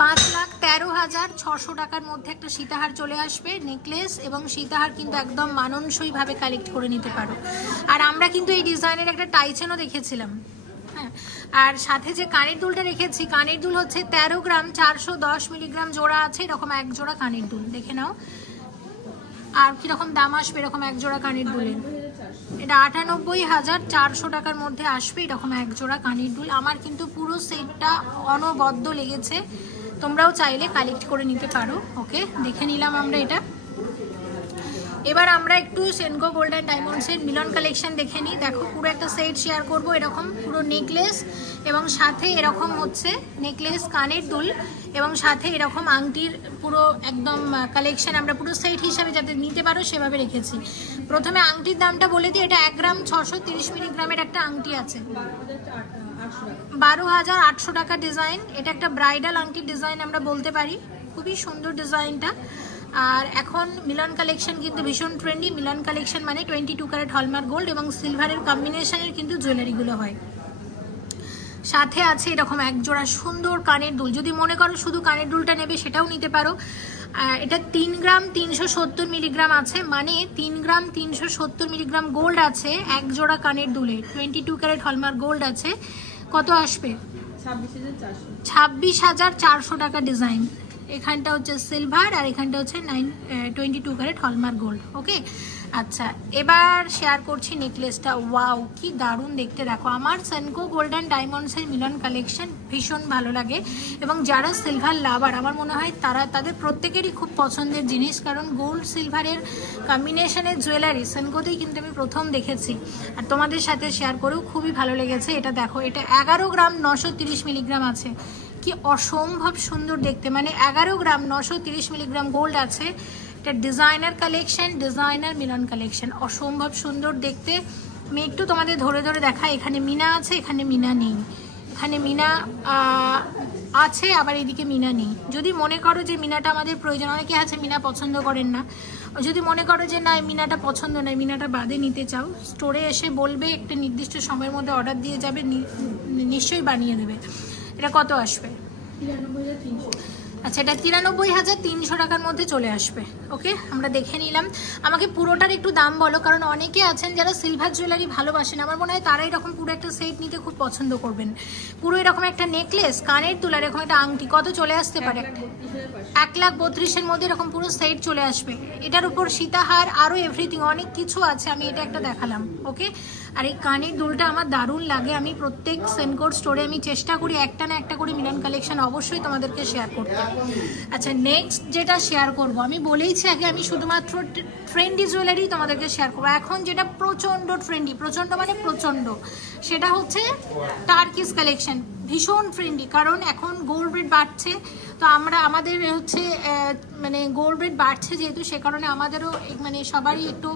5,13,600 টাকার মধ্যে একটা সীতাহার চলে আসবে। নেকলেস এবং সীতাহার কিন্তু একদম মানানসই ভাবে কালেক্ট করে নিতে পারো। আর আমরা কিন্তু এই ডিজাইনের একটা টাইচেনও দেখেছিলাম, হ্যাঁ। আর সাথে যে কানের দুলটা রেখেছি, কানের দুল হচ্ছে 13 গ্রাম 410 মিলিগ্রাম জোড়া আছে, এরকম এক জোড়া কানের দুল দেখে নাও। আর কিরকম দাম আসবে এরকম এক জোড়া কানের দুলের? এটা 98,400 টাকার মধ্যে আসবে এরকম এক জোড়া কানের দুল। আমার কিন্তু পুরো সেটটা অনবদ্য লেগেছে, তোমরাও চাইলে কালেক্ট করে নিতে পারো। ওকে, দেখে নিলাম আমরা এটা। এবার আমরা একটু সেনকো গোল্ড অ্যান্ড ডায়মন্ডসের মিলন কালেকশন দেখে নিই। দেখো পুরো একটা সেট শেয়ার করব, এরকম পুরো নেকলেস এবং সাথে এরকম হচ্ছে নেকলেস, কানের দুল এবং সাথে এরকম আংটির পুরো একদম কালেকশন আমরা পুরো সেট হিসাবে যাতে নিতে পারো সেভাবে রেখেছি। প্রথমে আংটির দামটা বলে দিই, এটা 1 গ্রাম 630 মিলিগ্রামের একটা আংটি আছে, 12,800 টাকা ডিজাইন। এটা একটা ব্রাইডাল আংটির ডিজাইন আমরা বলতে পারি, খুবই সুন্দর ডিজাইনটা। আর এখন মিলন কালেকশন কিন্তু ভীষণ ট্রেন্ডি। মিলন কালেকশন মানে 22 ক্যারেট হলমার্ক গোল্ড এবং সিলভারের কম্বিনেশনের কিন্তু জুয়েলারিগুলো হয়। সাথে আছে এরকম এক জোড়া সুন্দর কানের দুল, যদি মনে করো শুধু কানের দুলটা নেবে সেটাও নিতে পারো। এটা 3 গ্রাম 370 মিলিগ্রাম আছে, মানে 3 গ্রাম 370 মিলিগ্রাম গোল্ড আছে এক জোড়া কানের দুলে। 22 ক্যারেট হলমার্ক গোল্ড আছে। কত আসবে? 26,400 টাকা ডিজাইন। এখানটা হচ্ছে সিলভার আর এখানটা হচ্ছে 22 ক্যারেট হলমার্ক গোল্ড। ওকে, আচ্ছা এবার শেয়ার করছি নেকলেসটা। ওয়াও কি দারুণ দেখতে। দেখো আমার সেনকো গোল্ড অ্যান্ড ডায়মন্ডসের মিলন কালেকশন ভীষণ ভালো লাগে এবং যারা সিলভার লাভার আমার মনে হয় তাদের প্রত্যেকেরই খুব পছন্দের জিনিস, কারণ গোল্ড সিলভারের কম্বিনেশনের জুয়েলারি সেনকোতেই কিন্তু আমি প্রথম দেখেছি আর তোমাদের সাথে শেয়ার করেও খুবই ভালো লেগেছে। এটা দেখো, এটা 11 গ্রাম 930 মিলিগ্রাম আছে, কি অসম্ভব সুন্দর দেখতে, মানে 11 গ্রাম 930 মিলিগ্রাম গোল্ড আছে। এটা ডিজাইনার কালেকশন, ডিজাইনার মিলন কালেকশন, অসম্ভব সুন্দর দেখতে। আমি একটু তোমাদের ধরে ধরে দেখাই। এখানে মিনা আছে, এখানে মিনা নেই, এখানে মিনা আছে আবার এদিকে মিনা নেই। যদি মনে করো যে মিনাটা আমাদের প্রয়োজন, অনেকে আছে মিনা পছন্দ করেন না, যদি মনে করো যে না মিনাটা পছন্দ নয়, মিনাটা বাদে নিতে চাও, স্টোরে এসে বলবে, একটা নির্দিষ্ট সময়ের মধ্যে অর্ডার দিয়ে যাবে, নিশ্চয়ই বানিয়ে দেবে। এটা কত আসবে? 93,300। আচ্ছা, এটা 93,300 টাকার মধ্যে চলে আসবে। ওকে, আমরা দেখে নিলাম। আমাকে পুরোটার একটু দাম বলো, কারণ অনেকে আছেন যারা সিলভার জুয়েলারি ভালোবাসেন, আমার মনে হয় তারা এরকম পুরো একটা সেট নিতে খুব পছন্দ করবেন। পুরো এরকম একটা নেকলেস, কানের দুল, এরকম একটা আংটি, কত চলে আসতে পারে? 1,32,000 মধ্যে এরকম পুরো সেট চলে আসবে। এটার উপর সীতাহার আরও এভরিথিং অনেক কিছু আছে, আমি এটা একটা দেখালাম। ওকে, আর এই কানের দুলটা আমার দারুণ লাগে। আমি প্রত্যেক সেনকোর স্টোরে আমি চেষ্টা করি একটা না একটা করে মিলন কালেকশন অবশ্যই তোমাদেরকে শেয়ার করতে। আচ্ছা, নেক্সট যেটা শেয়ার করব, আমি বলেইছি আগে আমি শুধুমাত্র ট্রেন্ডি জুয়েলারি তোমাদেরকে শেয়ার করবো। এখন যেটা প্রচণ্ড ট্রেন্ডি, প্রচণ্ড মানে প্রচণ্ড, সেটা হচ্ছে টার্কিস কালেকশন। ভীষণ ট্রেন্ডি, কারণ এখন গোল্ড রেট বাড়ছে, তো আমাদের হচ্ছে মানে গোল্ড রেট বাড়ছে যেহেতু, সে কারণে আমাদেরও মানে সবারই একটু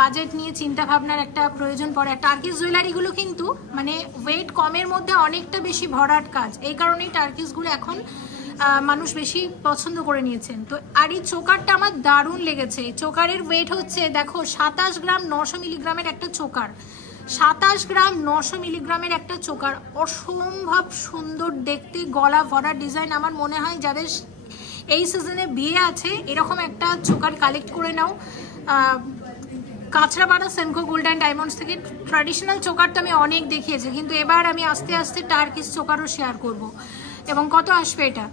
বাজেট নিয়ে চিন্তা ভাবনার একটা প্রয়োজন পড়ে। টার্কিস জুয়েলারিগুলো কিন্তু মানে ওয়েট কমের মধ্যে অনেকটা বেশি ভরাট কাজ, এই কারণেই টার্কিসগুলো এখন মানুষ বেশি পছন্দ করে নিয়েছেন। তো আর এই চোকারটা আমার দারুণ লেগেছে। চোকারের ওয়েট হচ্ছে দেখো 27 গ্রাম 900 মিলিগ্রামের একটা চোকার, 27 গ্রাম 900 মিলিগ্রামের একটা চোকার, অসম্ভব সুন্দর দেখতে, গলা ভরা ডিজাইন। আমার মনে হয় যাদের এই সিজনে বিয়ে আছে এরকম একটা চোকার কালেক্ট করে নাও। Kanchrapara Senco gold and diamonds থেকে ট্র্যাডিশনাল চোকার তো আমি অনেক দেখিয়েছি, কিন্তু এবার আমি আস্তে আস্তে টার্কিস চোকারও শেয়ার করব। এবং কত আসবে এটা?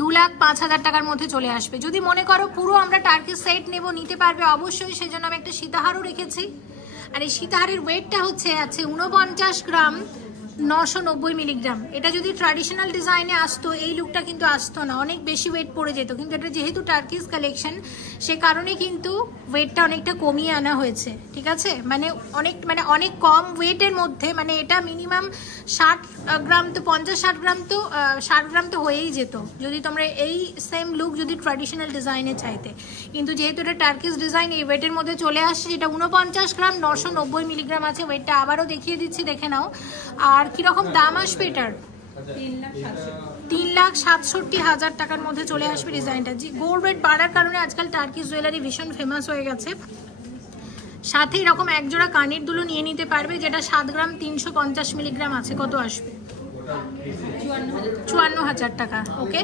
2,05,000 টাকার মধ্যে চলে আসবে। যদি মনে করো পুরো আমরা টার্কিস সেট নেব, নিতে পারবে অবশ্যই। সেজন্য আমি একটা সীতাহারও রেখেছি। আর এই সীতাহারের ওয়েটটা আছে 49 গ্রাম 990 মিলিগ্রাম। এটা যদি ট্র্যাডিশনাল ডিজাইনে আসতো এই লুকটা কিন্তু আসতো না, অনেক বেশি ওয়েট পড়ে যেত, কিন্তু এটা যেহেতু টার্কিস কালেকশন সে কারণে কিন্তু ওয়েটটা অনেকটা কমিয়ে আনা হয়েছে। ঠিক আছে, মানে অনেক কম ওয়েটের মধ্যে, মানে এটা মিনিমাম 60 গ্রাম তো 50-60 গ্রাম তো 60 গ্রাম তো হয়েই যেত যদি তোমরা এই সেম লুক যদি ট্র্যাডিশনাল ডিজাইনে চাইতে, কিন্তু যেহেতু এটা টার্কিস ডিজাইন এই ওয়েটের মধ্যে চলে আসছে, যেটা 49 গ্রাম 990 মিলিগ্রাম আছে। ওয়েটটা আবারও দেখিয়ে দিচ্ছি, দেখে নাও। আর কিরকম দাম আসবে এটার? 3,67,000 টাকার মধ্যে চলে আসবে ডিজাইনটা। গোল্ড রেট বাড়ার কারণে আজকাল টার্কিশ জুয়েলারি ভীষণ ফেমাস হয়ে গেছে। সাথে এরকম এক জোড়া কানের দুলও নিয়ে নিতে পারবে, যেটা 7 গ্রাম 350 মিলিগ্রাম আছে। কত আসবে? 54,000 টাকা। ওকে,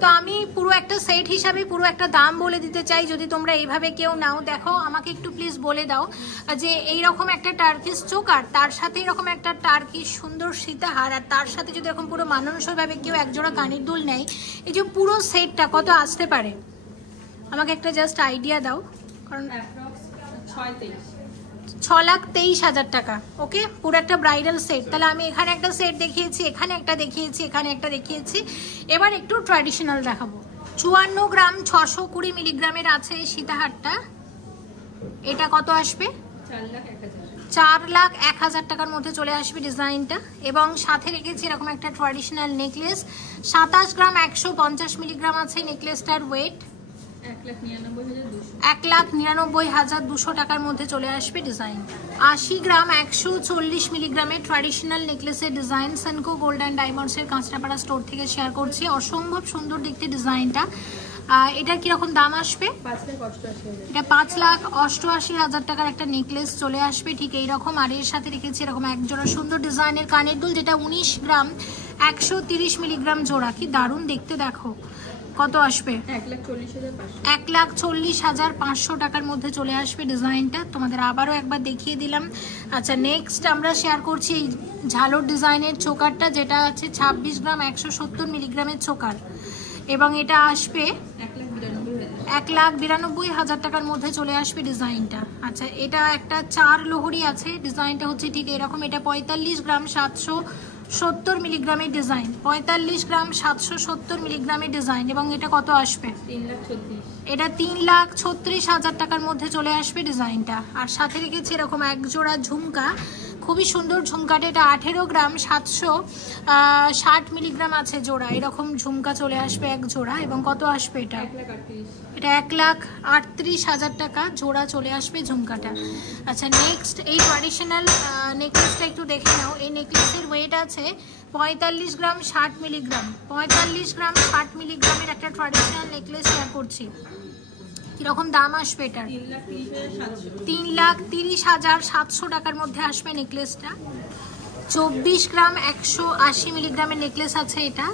তো আমি পুরো একটা সেট হিসাবে পুরো একটা দাম বলে দিতে চাই, যদি তোমরা এইভাবে কেউ নাও। দেখো, আমাকে একটু প্লিজ বলে দাও যে এইরকম একটা টার্কিশ চোকার, তার সাথে এরকম একটা টার্কিশ সুন্দর সীতাহার, আর তার সাথে যদি এরকম পুরো মানানসইভাবে কেউ একজোড়া কানের দুল নেয়, এই যে পুরো সেটটা কত আসতে পারে? আমাকে একটা জাস্ট আইডিয়া দাও, কারণ 6,23,000 টাকা। ওকে, পুরো একটা ব্রাইডাল সেট। তাহলে আমি এখানে একটা সেট দেখিয়েছি, এখানে একটা দেখিয়েছি, এখানে একটা দেখিয়েছি। এবার একটু ট্র্যাডিশনাল দেখাবো। 54 গ্রাম 620 মিলিগ্রামের আছে এই সীতাহারটা। এটা কত আসবে? 4,01,000 টাকার মধ্যে চলে আসবে ডিজাইনটা। এবং সাথে রেখেছি এরকম একটা ট্র্যাডিশনাল নেকলেস। 27 গ্রাম 150 মিলিগ্রাম আছে নেকলেসটার ওয়েট। 1,99,200 টাকার মধ্যে চলে আসবে ডিজাইন। 80 গ্রাম 140 মিলিগ্রামের ট্র্যাডিশনাল নেকলেসের ডিজাইন সেনকো গোল্ড অ্যান্ড ডায়মন্ডসের কাঁচরাপাড়া স্টোর থেকে শেয়ার করছি। অসম্ভব সুন্দর দেখতে ডিজাইনটা। এটা কিরকম দাম আসবে? এটা 5,88,000 টাকার একটা নেকলেস চলে আসবে ঠিক এইরকম। আর এর সাথে রেখেছি এরকম এক জোড়া সুন্দর ডিজাইনের কানের দুল, যেটা 19 গ্রাম 130 মিলিগ্রাম জোড়া। কি দারুণ দেখতে, দেখো। কত আসবে? 1,40,500 টাকার মধ্যে চলে আসবে ডিজাইনটা। তোমাদের আবারও একবার দেখিয়ে দিলাম। আচ্ছা, নেক্সট আমরা শেয়ার করছি এই ঝালর ডিজাইনের চোকারটা, যেটা আছে 26 গ্রাম 170 মিলিগ্রামের চোকার, এবং এটা আসবে 1,92,000 টাকার মধ্যে চলে আসবে ডিজাইনটা। আচ্ছা, এটা একটা 4 লোহরি আছে। ডিজাইনটা হচ্ছে ঠিক এরকম। এটা 45 গ্রাম 770 মিলিগ্রামের ডিজাইন। 45 গ্রাম 770 মিলিগ্রামের ডিজাইন। এবং এটা কত আসবে? এটা 3,36,000 টাকার মধ্যে চলে আসবে ডিজাইনটা। আর সাথে রেখেছি এরকম এক জোড়া ঝুমকা, খুবই সুন্দর ঝুমকাটা। এটা 18 গ্রাম 760 মিলিগ্রাম আছে জোড়া। এরকম ঝুমকা চলে আসবে এক জোড়া। এবং কত আসবে এটা? এটা 1,38,000 টাকা জোড়া চলে আসবে ঝুমকাটা। আচ্ছা, নেক্সট এই ট্র্যাডিশনাল নেকলেসটা একটু দেখে নাও। এই নেকলেসের ওয়েট আছে 45 গ্রাম 60 মিলিগ্রাম। 45 গ্রাম 60 মিলিগ্রামের একটা ট্র্যাডিশনাল নেকলেস শেয়ার করছি। কিরকম দাম আসবে এটার? 3,30,700 টাকার মধ্যে আসবে নেকলেসটা। 24 গ্রাম 180 মিলিগ্রামের নেকলেস আছে এটা।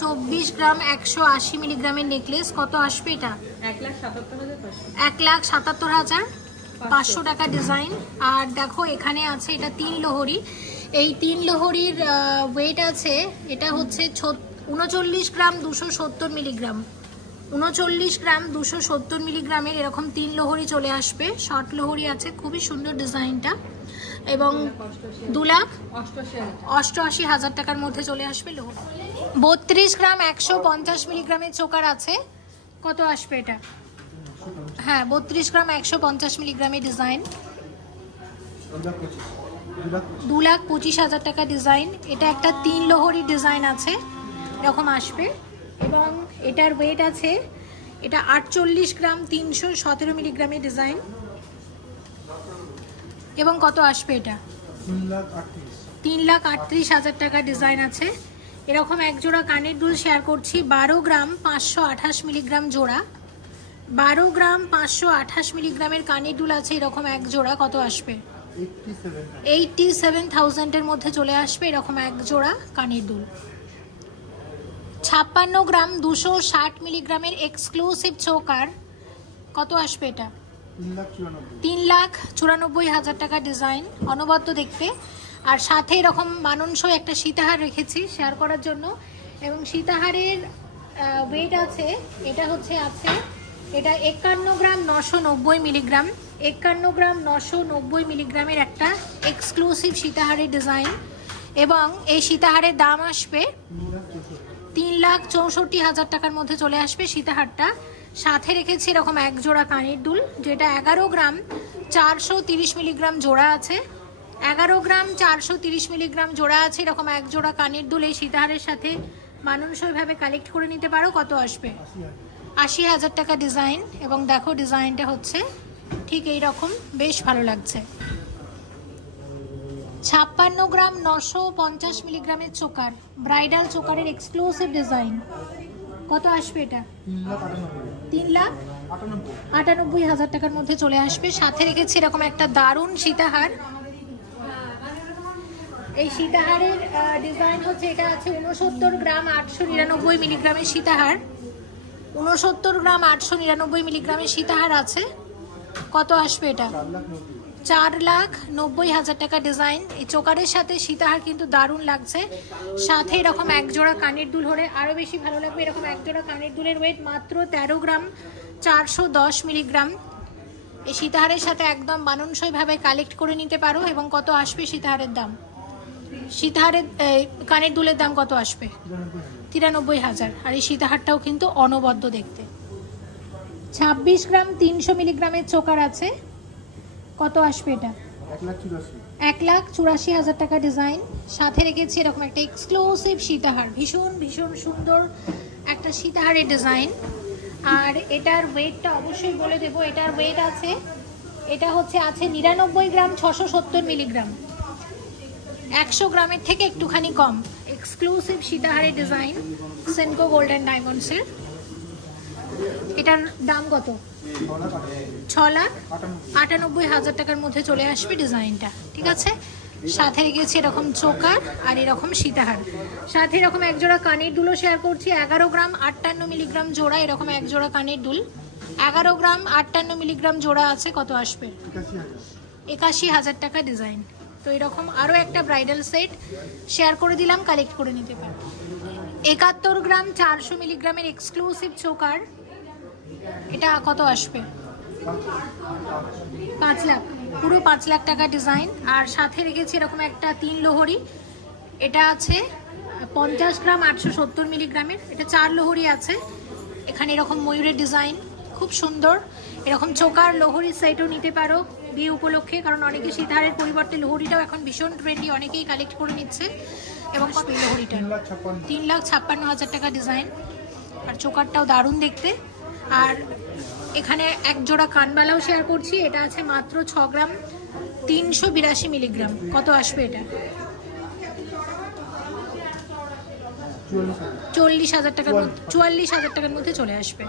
24 গ্রাম 180 মিলিগ্রামের নেকলেস। কত আসবে এটা? 1,77,500 টাকা ডিজাইন। আর দেখো, এখানে আছে এটা 3 লোহরি। এই 3 লোহরির ওয়েট আছে, এটা হচ্ছে 39 গ্রাম 270 মিলিগ্রাম। 39 গ্রাম 270 মিলিগ্রামের এরকম 3 লোহরি চলে আসবে। শর্ট লোহরি আছে, খুবই সুন্দর ডিজাইনটা। এবং 2,88,000 টাকার মধ্যে চলে আসবে লোহরি। 32 গ্রাম 150 মিলিগ্রামের চোকার আছে। কত আসবে এটা? হ্যাঁ, 32 গ্রাম 150 মিলিগ্রামের ডিজাইন। 2,25,000 টাকা ডিজাইন। এটা একটা 3 লোহরি ডিজাইন আছে, এরকম আসবে। এবং এটার ওয়েট আছে, এটা 48 গ্রাম 317 মিলিগ্রামের ডিজাইন। এবং কত আসবে এটা? 3,38,000 টাকা ডিজাইন আছে। এরকম এক জোড়া কানের দুল শেয়ার করছি, 12 গ্রাম 528 মিলিগ্রাম জোড়া। 12 গ্রাম 528 মিলিগ্রামের কানের দুল আছে এরকম এক জোড়া। কত আসবে? 87,000 মধ্যে চলে আসবে এরকম এক জোড়া কানের দুল। 56 গ্রাম 260 মিলিগ্রামের এক্সক্লুসিভ চোকার। কত আসবে এটা? 3,94,000 টাকা ডিজাইন, অনবদ্য দেখতে। আর সাথে এরকম মানানসই একটা সীতাহার রেখেছি শেয়ার করার জন্য। এবং সীতাহারের ওয়েট আছে, এটা হচ্ছে আছে এটা 51 গ্রাম 990 মিলিগ্রাম। 51 গ্রাম 990 মিলিগ্রামের একটা এক্সক্লুসিভ সীতাহারের ডিজাইন। এবং এই সীতাহারের দাম আসবে 3,64,000 টাকার মধ্যে চলে আসবে সীতাহারটা। সাথে রেখেছি এরকম এক জোড়া কানের দুল, যেটা 11 গ্রাম 430 মিলিগ্রাম জোড়া আছে। 11 গ্রাম 430 মিলিগ্রাম জোড়া আছে এরকম এক জোড়া কানের দুল এই সীতাহারের সাথে মানানসইভাবে কালেক্ট করে নিতে পারো। কত আসবে? 80,000 টাকা ডিজাইন। এবং দেখো, ডিজাইনটা হচ্ছে ঠিক এই রকম, বেশ ভালো লাগছে। 56 গ্রাম 950 মিলিগ্রামের চোকার, ব্রাইডাল চোকারের এক্সক্লুসিভ ডিজাইন। কত আসবে এটা? 3,98,000 টাকার মধ্যে চলে আসবে। সাথে রেখেছি এরকম একটা দারুণ সীতাহার। এই সীতাহারের ডিজাইন হচ্ছে, এটা আছে 69 গ্রাম 899 মিলিগ্রামের সীতাহার। 69 গ্রাম 899 মিলিগ্রামের সীতাহার আছে। কত আসবে এটা? 4,90,000 টাকা ডিজাইন। এই চোকারের সাথে সীতাহার কিন্তু দারুণ লাগছে। সাথে এরকম এক জোড়া কানের দুল হলে আরো বেশি ভালো লাগবে। এরকম এক জোড়া কানের দুলের ওয়েট মাত্র 13 গ্রাম 410 মিলিগ্রাম। এই সীতাহারের সাথে একদম মানানসই ভাবে কালেক্ট করে নিতে পারো। এবং কত আসবে সীতাহারের দাম? সীতাহারের কানের দুলের দাম কত আসবে? 93,000। আর এই সীতাহারটাও কিন্তু অনবদ্য দেখতে। 26 গ্রাম 300 মিলিগ্রামের চোকার আছে। কত আসবে এটা? 1,84,000 টাকা ডিজাইন। সাথে রেখেছি এরকম একটা এক্সক্লুসিভ সীতাহার, ভীষণ ভীষণ সুন্দর একটা সীতাহারের ডিজাইন। আর এটার ওয়েটটা অবশ্যই বলে দেবো। এটার ওয়েট আছে, এটা হচ্ছে 99 গ্রাম 670 মিলিগ্রাম, 100 গ্রামের থেকে একটুখানি কম। এক্সক্লুসিভ সীতাহারের ডিজাইন, সেনকো গোল্ড অ্যান্ড ডায়মন্ডসের। এটার দাম কত? 6,98,000 টাকার মধ্যে চলে আসবে ডিজাইনটা। ঠিক আছে, সাথে রেখেছি এরকম চোকার আর এরকম সীতাহার। সাথে এরকম এক জোড়া কানের দুলও শেয়ার করছি। 11 গ্রাম 58 মিলিগ্রাম জোড়া, এরকম এক জোড়া কানের দুল 11 গ্রাম 58 মিলিগ্রাম জোড়া আছে। কত আসবে? 81,000 টাকা ডিজাইন। তো এরকম আরও একটা ব্রাইডাল সেট শেয়ার করে দিলাম, কালেক্ট করে নিতে পারো। 71 গ্রাম 400 মিলিগ্রামের এক্সক্লুসিভ চোকার, এটা কত আসবে? 5 লাখ, পুরো 5 লাখ টাকা ডিজাইন। আর সাথে রেখেছি এরকম একটা 3 লোহরি, এটা আছে 50 গ্রাম 870 মিলিগ্রামের, এটা 4 লোহরি আছে। এখানে এরকম ময়ূরের ডিজাইন খুব সুন্দর। এরকম চোকার লোহরি সেটও নিতে পারো বিয়ে উপলক্ষে, কারণ অনেকে সীতাহারের পরিবর্তে লোহরিটাও এখন ভীষণ ট্রেন্ডি, অনেকেই কালেক্ট করে নিচ্ছে। এবং লোহরিটা 3,56,000 টাকা ডিজাইন। আর চোকারটাও দারুণ দেখতে। আর এখানে এক জোড়া কানবালাও শেয়ার করছি, এটা আছে মাত্র 6 গ্রাম 382 মিলিগ্রাম। কত আসবে এটা? 44,000 টাকার মধ্যে চলে আসবে।